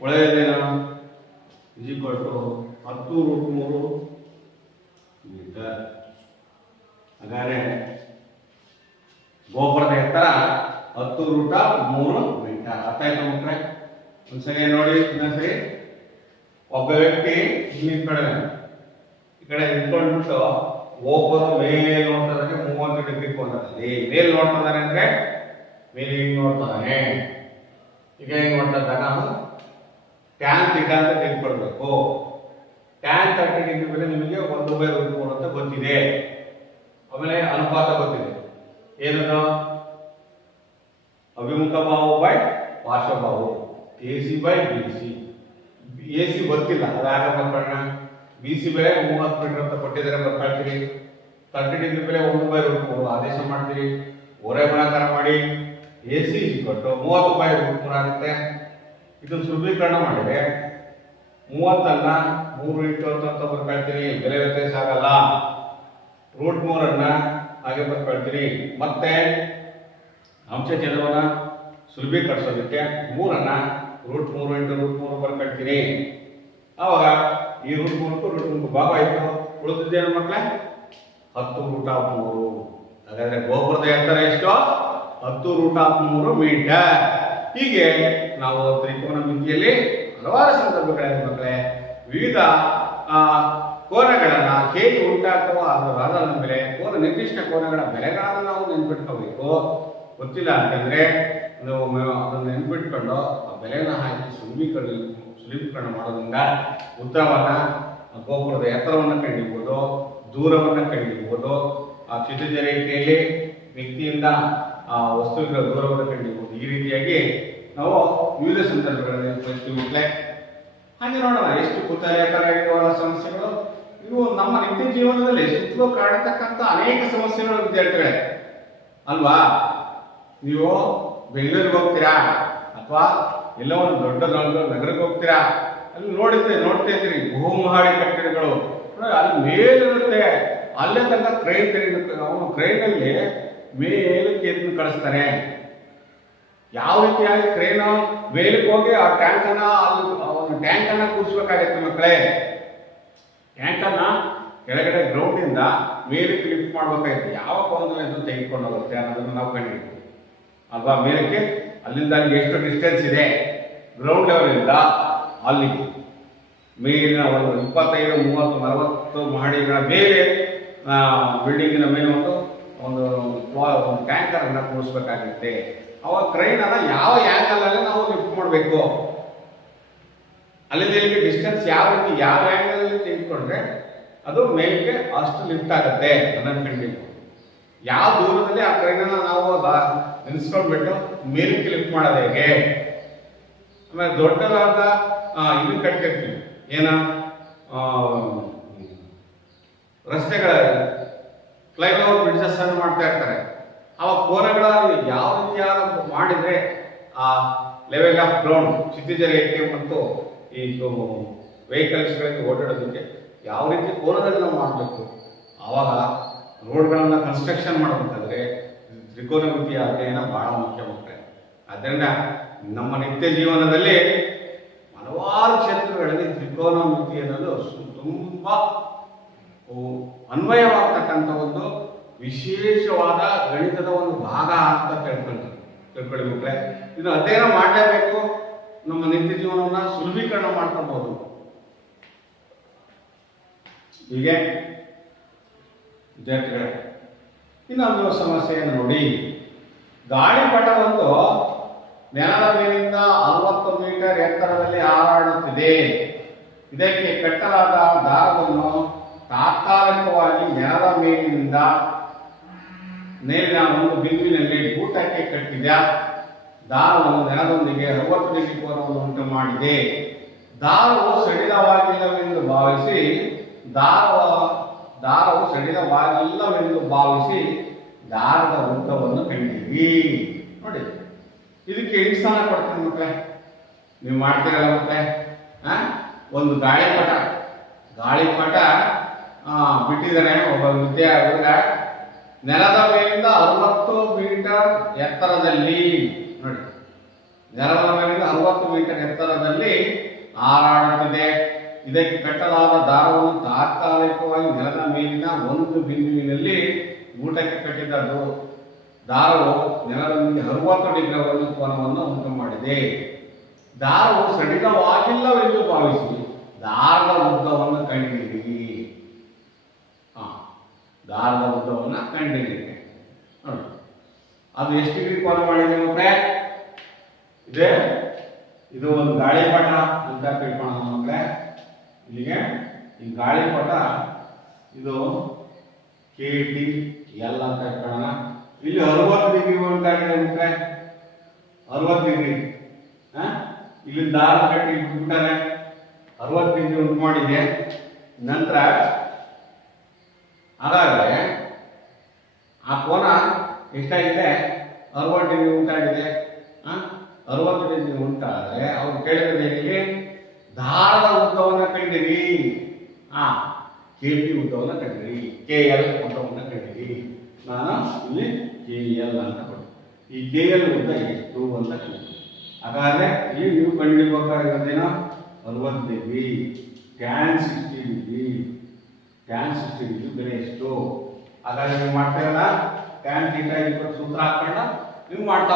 ಒಳ್ಳೆಯದೇನೋ = 10√3 ಮೀಟರ್. ಹಾಗಾದ್ರೆ ಗೋಪುರದ ಎತ್ತರ 10√3 ಮೀಟರ್. ಅರ್ಥ ಆಯ್ತು ಮಕ್ಕಳೇ? ಒಂದ್ಸರಿ ನೋಡಿ, ಇನ್ನೊಂದ್ಸರಿ. ಒಬ್ಬ ವ್ಯಕ್ತಿ ಇಲ್ಲಿ ಈ ಕಡೆ ನಿಂತ್ಕೊಂಡ್ಬಿಟ್ಟು ಗೋಪುರದ ಮೇಲೆ ನೋಡ್ತಾ ಇದ್ದಾನೆ. 30 ಡಿಗ್ರಿ ಕೋನದಲ್ಲಿ ಮೇಲೆ ನೋಡ್ತಾ ಇದ್ದಾನೆ ಅಂದ್ರೆ ಮೇಲೆ ಹಿಂಗ್ ನೋಡ್ತಾನೆ. ಈಗ ಹೆಂಗ್ ನೋಡ್ತಾ ಇದ್ದಾಗ ನಾವು ಟ್ಯಾನ್ ಥೀಟಾ ಅಂತ ತೆಗೆದುಕೊಳ್ಬೇಕು. ಟ್ಯಾನ್ 30 ಡಿಗ್ರಿ ಬೆಲೆ ನಿಮಗೆ 1/√3 ಅಂತ ಗೊತ್ತಿದೆ. ಆಮೇಲೆ ಅನುಪಾತ ಗೊತ್ತಿದೆ. ಏನದು? ಅಭಿಮುಖ ಬಾಹು ಬೈ ಪಾರ್ಶ್ವ ಬಾಹು. AC/BC. AC ಗೊತ್ತಿಲ್ಲ, ಅದಾಗ ಬರ್ಕೊಳ್ಳೋಣ. BC ಬೆಲೆ 30 ಮೀಟರ್ ಅಂತ ಕೊಟ್ಟಿದ್ದಾರೆ, ಬರ್ಕೊಳ್ತೀರಿ. 30 ಡಿಗ್ರಿ ಬೆಲೆ 1/√3 ಆದೇಶ ಮಾಡ್ತೀರಿ. ಓರೆ ಗುಣಾಕಾರ ಮಾಡಿ AC ಕೊಟ್ಟು 30/√3 ಆಗುತ್ತೆ. ಇದನ್ನು ಸುಲಭೀಕರಣ ಮಾಡಿದ್ರೆ 30ಅನ್ನ 3 × 10 ಅಂತ ಬರ್ಕೊಳ್ತೀನಿ, ಬೆಲೆ ವ್ಯತ್ಯಾಸ ಆಗಲ್ಲ. √3 ಹಾಗೆ ಬರ್ಕೊಳ್ತೀನಿ. ಮತ್ತೆ ಅಂಶ ಛೇದವನ್ನ ಸುಲಭೀಕರಿಸೋದಕ್ಕೆ 3ಅನ್ನ √3 × √3 ಬರ್ಕೊಳ್ತೀನಿ. ಆವಾಗ ಈ √3 ಭಾಗ ಆಯಿತು. ಉಳಿದಿದ್ದೇನು ಮಕ್ಕಳೇ? 10√3. ಹಾಗಾದ್ರೆ ಗೋಪುರದ ಎತ್ತರ ಎಷ್ಟು? 10√3 ಮೀಟರ್. ಹೀಗೆ ನಾವು ತ್ರಿಕೋನಮಿತಿಯಲ್ಲಿ ಹಲವಾರು ಸಂದರ್ಭಗಳಲ್ಲಿ ಮಕ್ಕಳೇ ವಿವಿಧ ಕೋನಗಳನ್ನು ಹೇಗೆ ಉಂಟಾಗ್ತವೋ ಅದರ ಆಧಾರದ ಮೇಲೆ ನಿರ್ದಿಷ್ಟ ಕೋನಗಳ ಬೆಲೆಗಳನ್ನು ನಾವು ನೆನ್ಪಿಟ್ಕೋಬೇಕು. ಗೊತ್ತಿಲ್ಲ ಅಂತಂದ್ರೆ ನಾವು ಅದನ್ನು ನೆನ್ಪಿಟ್ಕೊಂಡು ಆ ಬೆಲೆನ ಹಾಕಿ ಸುಲಭೀಕರಣ ಮಾಡೋದ್ರಿಂದ ಉತ್ತರವನ್ನ, ಗೋಪುರದ ಎತ್ತರವನ್ನು ಕಂಡಿರ್ಬೋದು, ದೂರವನ್ನು ಕಂಡಿರ್ಬೋದು, ಆ ಕ್ಷಿತಿಜ ರೇಖೆಯಲ್ಲಿ ವ್ಯಕ್ತಿಯಿಂದ ಆ ವಸ್ತುವಿನ ದೂರವನ್ನು ಕಂಡಿರ್ಬೋದು. ಈ ರೀತಿಯಾಗಿ ನಾವು ವಿವಿಧ ಸಂದರ್ಭಗಳಲ್ಲಿ ಉಪಯೋಗಿಸ್ತೀವಿ. ಹಾಗೆ ನೋಡೋಣ ಎಷ್ಟು ಕುತೂಹಲಕರವಾಗಿರುವ ಸಮಸ್ಯೆಗಳು ಇವು ನಮ್ಮ ನಿತ್ಯ ಜೀವನದಲ್ಲಿ ಸುತ್ತಲೂ ಕಾಡತಕ್ಕಂಥ ಅನೇಕ ಸಮಸ್ಯೆಗಳು ವಿದ್ಯಾರ್ಥಿಗಳೇ ಅಲ್ವಾ. ನೀವು ಬೆಂಗಳೂರಿಗೆ ಹೋಗ್ತೀರಾ ಅಥವಾ ಎಲ್ಲೋ ಒಂದು ದೊಡ್ಡ ನಗರಕ್ಕೆ ಹೋಗ್ತೀರಾ, ಅಲ್ಲಿ ನೋಡ್ತಾ ಇದ್ರಿ ಬಹುಮಹಡಿ ಕಟ್ಟಡಗಳು, ಅಲ್ಲಿ ಮೇಲಿರುತ್ತೆ. ಅಲ್ಲೇ ತನಕ ಅವನು ಟ್ರೈನಲ್ಲಿ ಮೇಲಕ್ಕೆ ಎದ್ದು ಕಳಿಸ್ತಾನೆ. ಯಾವ ರೀತಿಯಾಗಿ ಟ್ರೈನ್ ಮೇಲಕ್ಕೆ ಹೋಗಿ ಆ ಟ್ಯಾಂಕನ್ನ ಕೂರಿಸ್ಬೇಕಾಗತ್ತೆ ಮಕ್ಕಳೇ. ಟ್ಯಾಂಕನ್ನ ಕೆಳಗಡೆ ಗ್ರೌಂಡಿಂದ ಮೇಲಕ್ಕೆ ಲಿಫ್ಟ್ ಮಾಡ್ಬೇಕಾಗಿತ್ತು. ಯಾವ ಕೋನದಲ್ಲಿ ಎಂದು ತೆಗೆದುಕೊಂಡು ಹೋಗುತ್ತೆ ಅನ್ನೋದನ್ನು ನಾವು ಕಂಡಿದ್ದೀವಿ ಅಲ್ವಾ. ಮೇಲಕ್ಕೆ ಅಲ್ಲಿಂದ ಅಲ್ಲಿಗೆ ಎಷ್ಟು ಡಿಸ್ಟೆನ್ಸ್ ಇದೆ ಗ್ರೌಂಡ್ ಲೆವೆಲಿಂದ ಅಲ್ಲಿಗೆ. ಮೇಲಿನ ಒಂದು 25, 30, 40 ಮಹಡಿಗಳ ಮೇಲೆ ಬಿಲ್ಡಿಂಗಿನ ಮೇಲೆ ಒಂದು ಟ್ಯಾಂಕರ್ ಅನ್ನ ಕೂರಿಸ್ಬೇಕಾಗುತ್ತೆ. ಅವಾಗ ಟ್ರೈನ್ ಅನ್ನ ಯಾವ ಆ್ಯಂಗಲ್ ಅಲ್ಲಿ ನಾವು ಲಿಫ್ಟ್ ಮಾಡಬೇಕು, ಅಲ್ಲಿಂದ ಇಲ್ಲಿಗೆ ಡಿಸ್ಟೆನ್ಸ್ ಯಾವ ರೀತಿ ಯಾವ ಆ್ಯಂಗಲ್ ಅಲ್ಲಿ ತೆಗೆದುಕೊಂಡ್ರೆ ಅದು ಮೇಲ್ಗೆ ಅಷ್ಟು ಲಿಫ್ಟ್ ಆಗುತ್ತೆ ಅನ್ನೋದು ಕಂಡಿದ್ದು. ಯಾವ ದೂರದಲ್ಲಿ ಆ ಟ್ರೈನ್ ಅನ್ನ ನಾವು ನಿಲ್ಸ್ಕೊಂಡ್ಬಿಟ್ಟು ಮೇಲಕ್ಕೆ ಲಿಫ್ಟ್ ಮಾಡೋದು ಹೇಗೆ. ಆಮೇಲೆ ದೊಡ್ಡದಾದ ಇದು ಕಟ್ಟಿರ್ತೀವಿ, ಏನ ರಸ್ತೆಗಳ ಫ್ಲೈಓವರ್ ಬ್ರಿಡ್ಜಸ್ ಅನ್ನು ಮಾಡ್ತಾ ಇರ್ತಾರೆ. ಅವಾಗ ಕೋನಗಳಲ್ಲಿ ಯಾವ ರೀತಿಯಾದ ಮಾಡಿದ್ರೆ ಆ ಲೆವೆಲ್ ಆಫ್ ಗ್ರೌಂಡ್ ಕ್ಷಿತಿಜ ರೇಖೆ ಮತ್ತು ಈ ವೆಹಿಕಲ್ಸ್ಗಳಿಗೆ ಓಡಾಡೋದಕ್ಕೆ ಯಾವ ರೀತಿ ಕೋನದಲ್ಲಿ ನಾವು ಮಾಡಬೇಕು. ಆವಾಗ ರೋಡ್ಗಳನ್ನ ಕನ್ಸ್ಟ್ರಕ್ಷನ್ ಮಾಡಬೇಕಾದ್ರೆ ತ್ರಿಕೋನಮಿತಿಯ ಅಧ್ಯಯನ ಬಹಳ ಮುಖ್ಯ ಮುಖ್ಯ. ಆದ್ದರಿಂದ ನಮ್ಮ ನಿತ್ಯ ಜೀವನದಲ್ಲಿ ಹಲವಾರು ಕ್ಷೇತ್ರಗಳಲ್ಲಿ ತ್ರಿಕೋನಮಿತಿ ಅನ್ನೋದು ತುಂಬಾ ಅನ್ವಯವಾಗ್ತಕ್ಕಂಥ ಒಂದು ವಿಶೇಷವಾದ ಗಣಿತದ ಒಂದು ಭಾಗ ಅಂತ ತಿಳ್ಕೊಳ್ಳಿ ಮಕ್ಕಳೇ. ಇದು ಅಧ್ಯಯನ ಮಾಡಲೇಬೇಕು. ನಮ್ಮ ನಿತ್ಯ ಜೀವನವನ್ನ ಸುಲಭೀಕರಣ ಮಾಡ್ಕೋಬಹುದು. ಹೀಗೆ ವಿದ್ಯಾರ್ಥಿಗಳೇ ಇನ್ನೊಂದು ಸಮಸ್ಯೆಯನ್ನು ನೋಡಿ. ಗಾಳಿಪಟ ಒಂದು ನೆಲದ ಮೇಲಿಂದ 60 ಮೀಟರ್ ಎತ್ತರದಲ್ಲಿ ಹಾರಾಡುತ್ತಿದೆ. ಇದಕ್ಕೆ ಕಟ್ಟಲಾದ ದಾರವನ್ನು ತಾತ್ಕಾಲಿಕವಾಗಿ ನೆಲದ ಮೇಲಿನಿಂದ ಒಂದು ಬಿಂದುವಿನಲ್ಲಿ ಗೂಟಕ್ಕೆ ಕಟ್ಟಿದ ದಾರವನ್ನು ನೆಲದೊಂದಿಗೆ 60 ಡಿಗ್ರಿ ಕೋನವನ್ನು ಉಂಟು ಮಾಡಿದೆ. ದಾರವು ಸಡಿಲವಾಗಿಲ್ಲವೆಂದು ಭಾವಿಸಿ ದಾರದ ಉದ್ದವನ್ನು ಕಂಡಿರಿ. ನೋಡಿ, ಇದಕ್ಕೆ ಎಷ್ಟು ಸ್ಥಾನ ಕೊಡ್ತೀನಿ ಮಕ್ಕಳೇ, ನೀವು ಮಾಡ್ತೀರಲ್ಲ ಮತ್ತೆ. ಒಂದು ಗಾಳಿಪಟ ಬಿಟ್ಟಿದ್ದಾನೆ ಒಬ್ಬ ಹುಡುಗ ನೆಲದ ಮೇಲಿಂದ 60 ಮೀಟರ್ ಎತ್ತರದಲ್ಲಿ. ನೋಡಿ, ನೆಲದ ಮೇಲಿಂದ 60 ಮೀಟರ್ ಎತ್ತರದಲ್ಲಿ ಹಾರಾಡುತ್ತಿದೆ. ಇದಕ್ಕೆ ಕಟ್ಟಲಾದ ದಾರವನ್ನು ತಾತ್ಕಾಲಿಕವಾಗಿ ನೆಲದ ಮೇಲಿನ ಒಂದು ಬಿಂದುವಿನಲ್ಲಿ ಗೂಟಕ್ಕೆ ಕಟ್ಟಿದ್ದು ದಾರವು ನೆಲದೊಂದಿಗೆ 60 ಡಿಗ್ರಿ ಕೋನವನ್ನು ಉಂಟು ಮಾಡಿದೆ. ದಾರವು ಸಡಿಲವಾಗಿಲ್ಲವೆಂದು ಭಾವಿಸಿ ದಾರದ ಉದ್ದವನ್ನು ಕಂಡಿದ್ದೀರಿ. ದಾರದ ಉದ್ದವನ್ನು ಕಂಡಿದ್ದೀರಿ. ನೋಡಿ, ಅದು ಎಷ್ಟು ಡಿಗ್ರಿ ಕೋನ ಮಾಡಿದೆ ಮಕ್ಕಳೇ? ಇದು ಒಂದು ಗಾಳಿಪಟ ಅಂತ ತಿಳ್ಕೊಳ್ಳೋಣ ಮಕ್ಕಳೇ. ಇಲ್ಲಿಗೆ ಈ ಗಾಳಿಪಟ ಇದು KTL ಅಂತ ಇಟ್ಕೊಳ್ಳೋಣ. ಇಲ್ಲಿ 60 ಡಿಗ್ರಿ ಉಂಟಾಗಿದೆ ಮಕ್ಕಳೇ, 60 ಡಿಗ್ರಿ. ಇಲ್ಲಿ ದಾರ ಕಟ್ಟಿ ಬಿಟ್ಬಿಟ್ಟಾರೆ, 60 ಡಿಗ್ರಿ ಉಂಟು ಮಾಡಿದೆ. ನಂತರ ಹಾಗಾದ್ರೆ ಆ ಕೋನ ಎಷ್ಟಾಗಿದೆ 60 ಡಿಗ್ರಿ ಉಂಟಾಗಿದೆ. 60 ಡಿಗ್ರಿ ಉಂಟಾದರೆ ಅವ್ರು ಕೇಳಿದ್ರೆ ಹೇಗೆ ದಾರದ ಉದ್ದವನ್ನು ಕಂಡಿರಿ. KP ಉದ್ದವನ್ನು ಕಂಡಿರಿ, KL ಉದ್ದವನ್ನು ಕಂಡಿರಿ. ನಾನು ಇಲ್ಲಿ KL ಅಂತ ಕೊಡ್ತೀನಿ. ಈ KL ಉದ್ದ ಎಷ್ಟು ಅಂತ ಕಂಡಿರಿ. ಹಾಗಾದ್ರೆ ಇಲ್ಲಿ ನೀವು ಕಂಡುಹಿಡಿಯಬೇಕಾಗಿರೋದೇನೋ 60 degree tan 60 degree. Tan 60 degree ಬೆಲೆ ಎಷ್ಟು? ಹಾಗಾದ್ರೆ ನೀವು ಮಾಡ್ತಾ ಇರಲ್ಲ ಟ್ಯಾನ್ ಥೀಟಾ ಸೂತ್ರ ಹಾಕೊಂಡು ನೀವು ಮಾಡ್ತಾ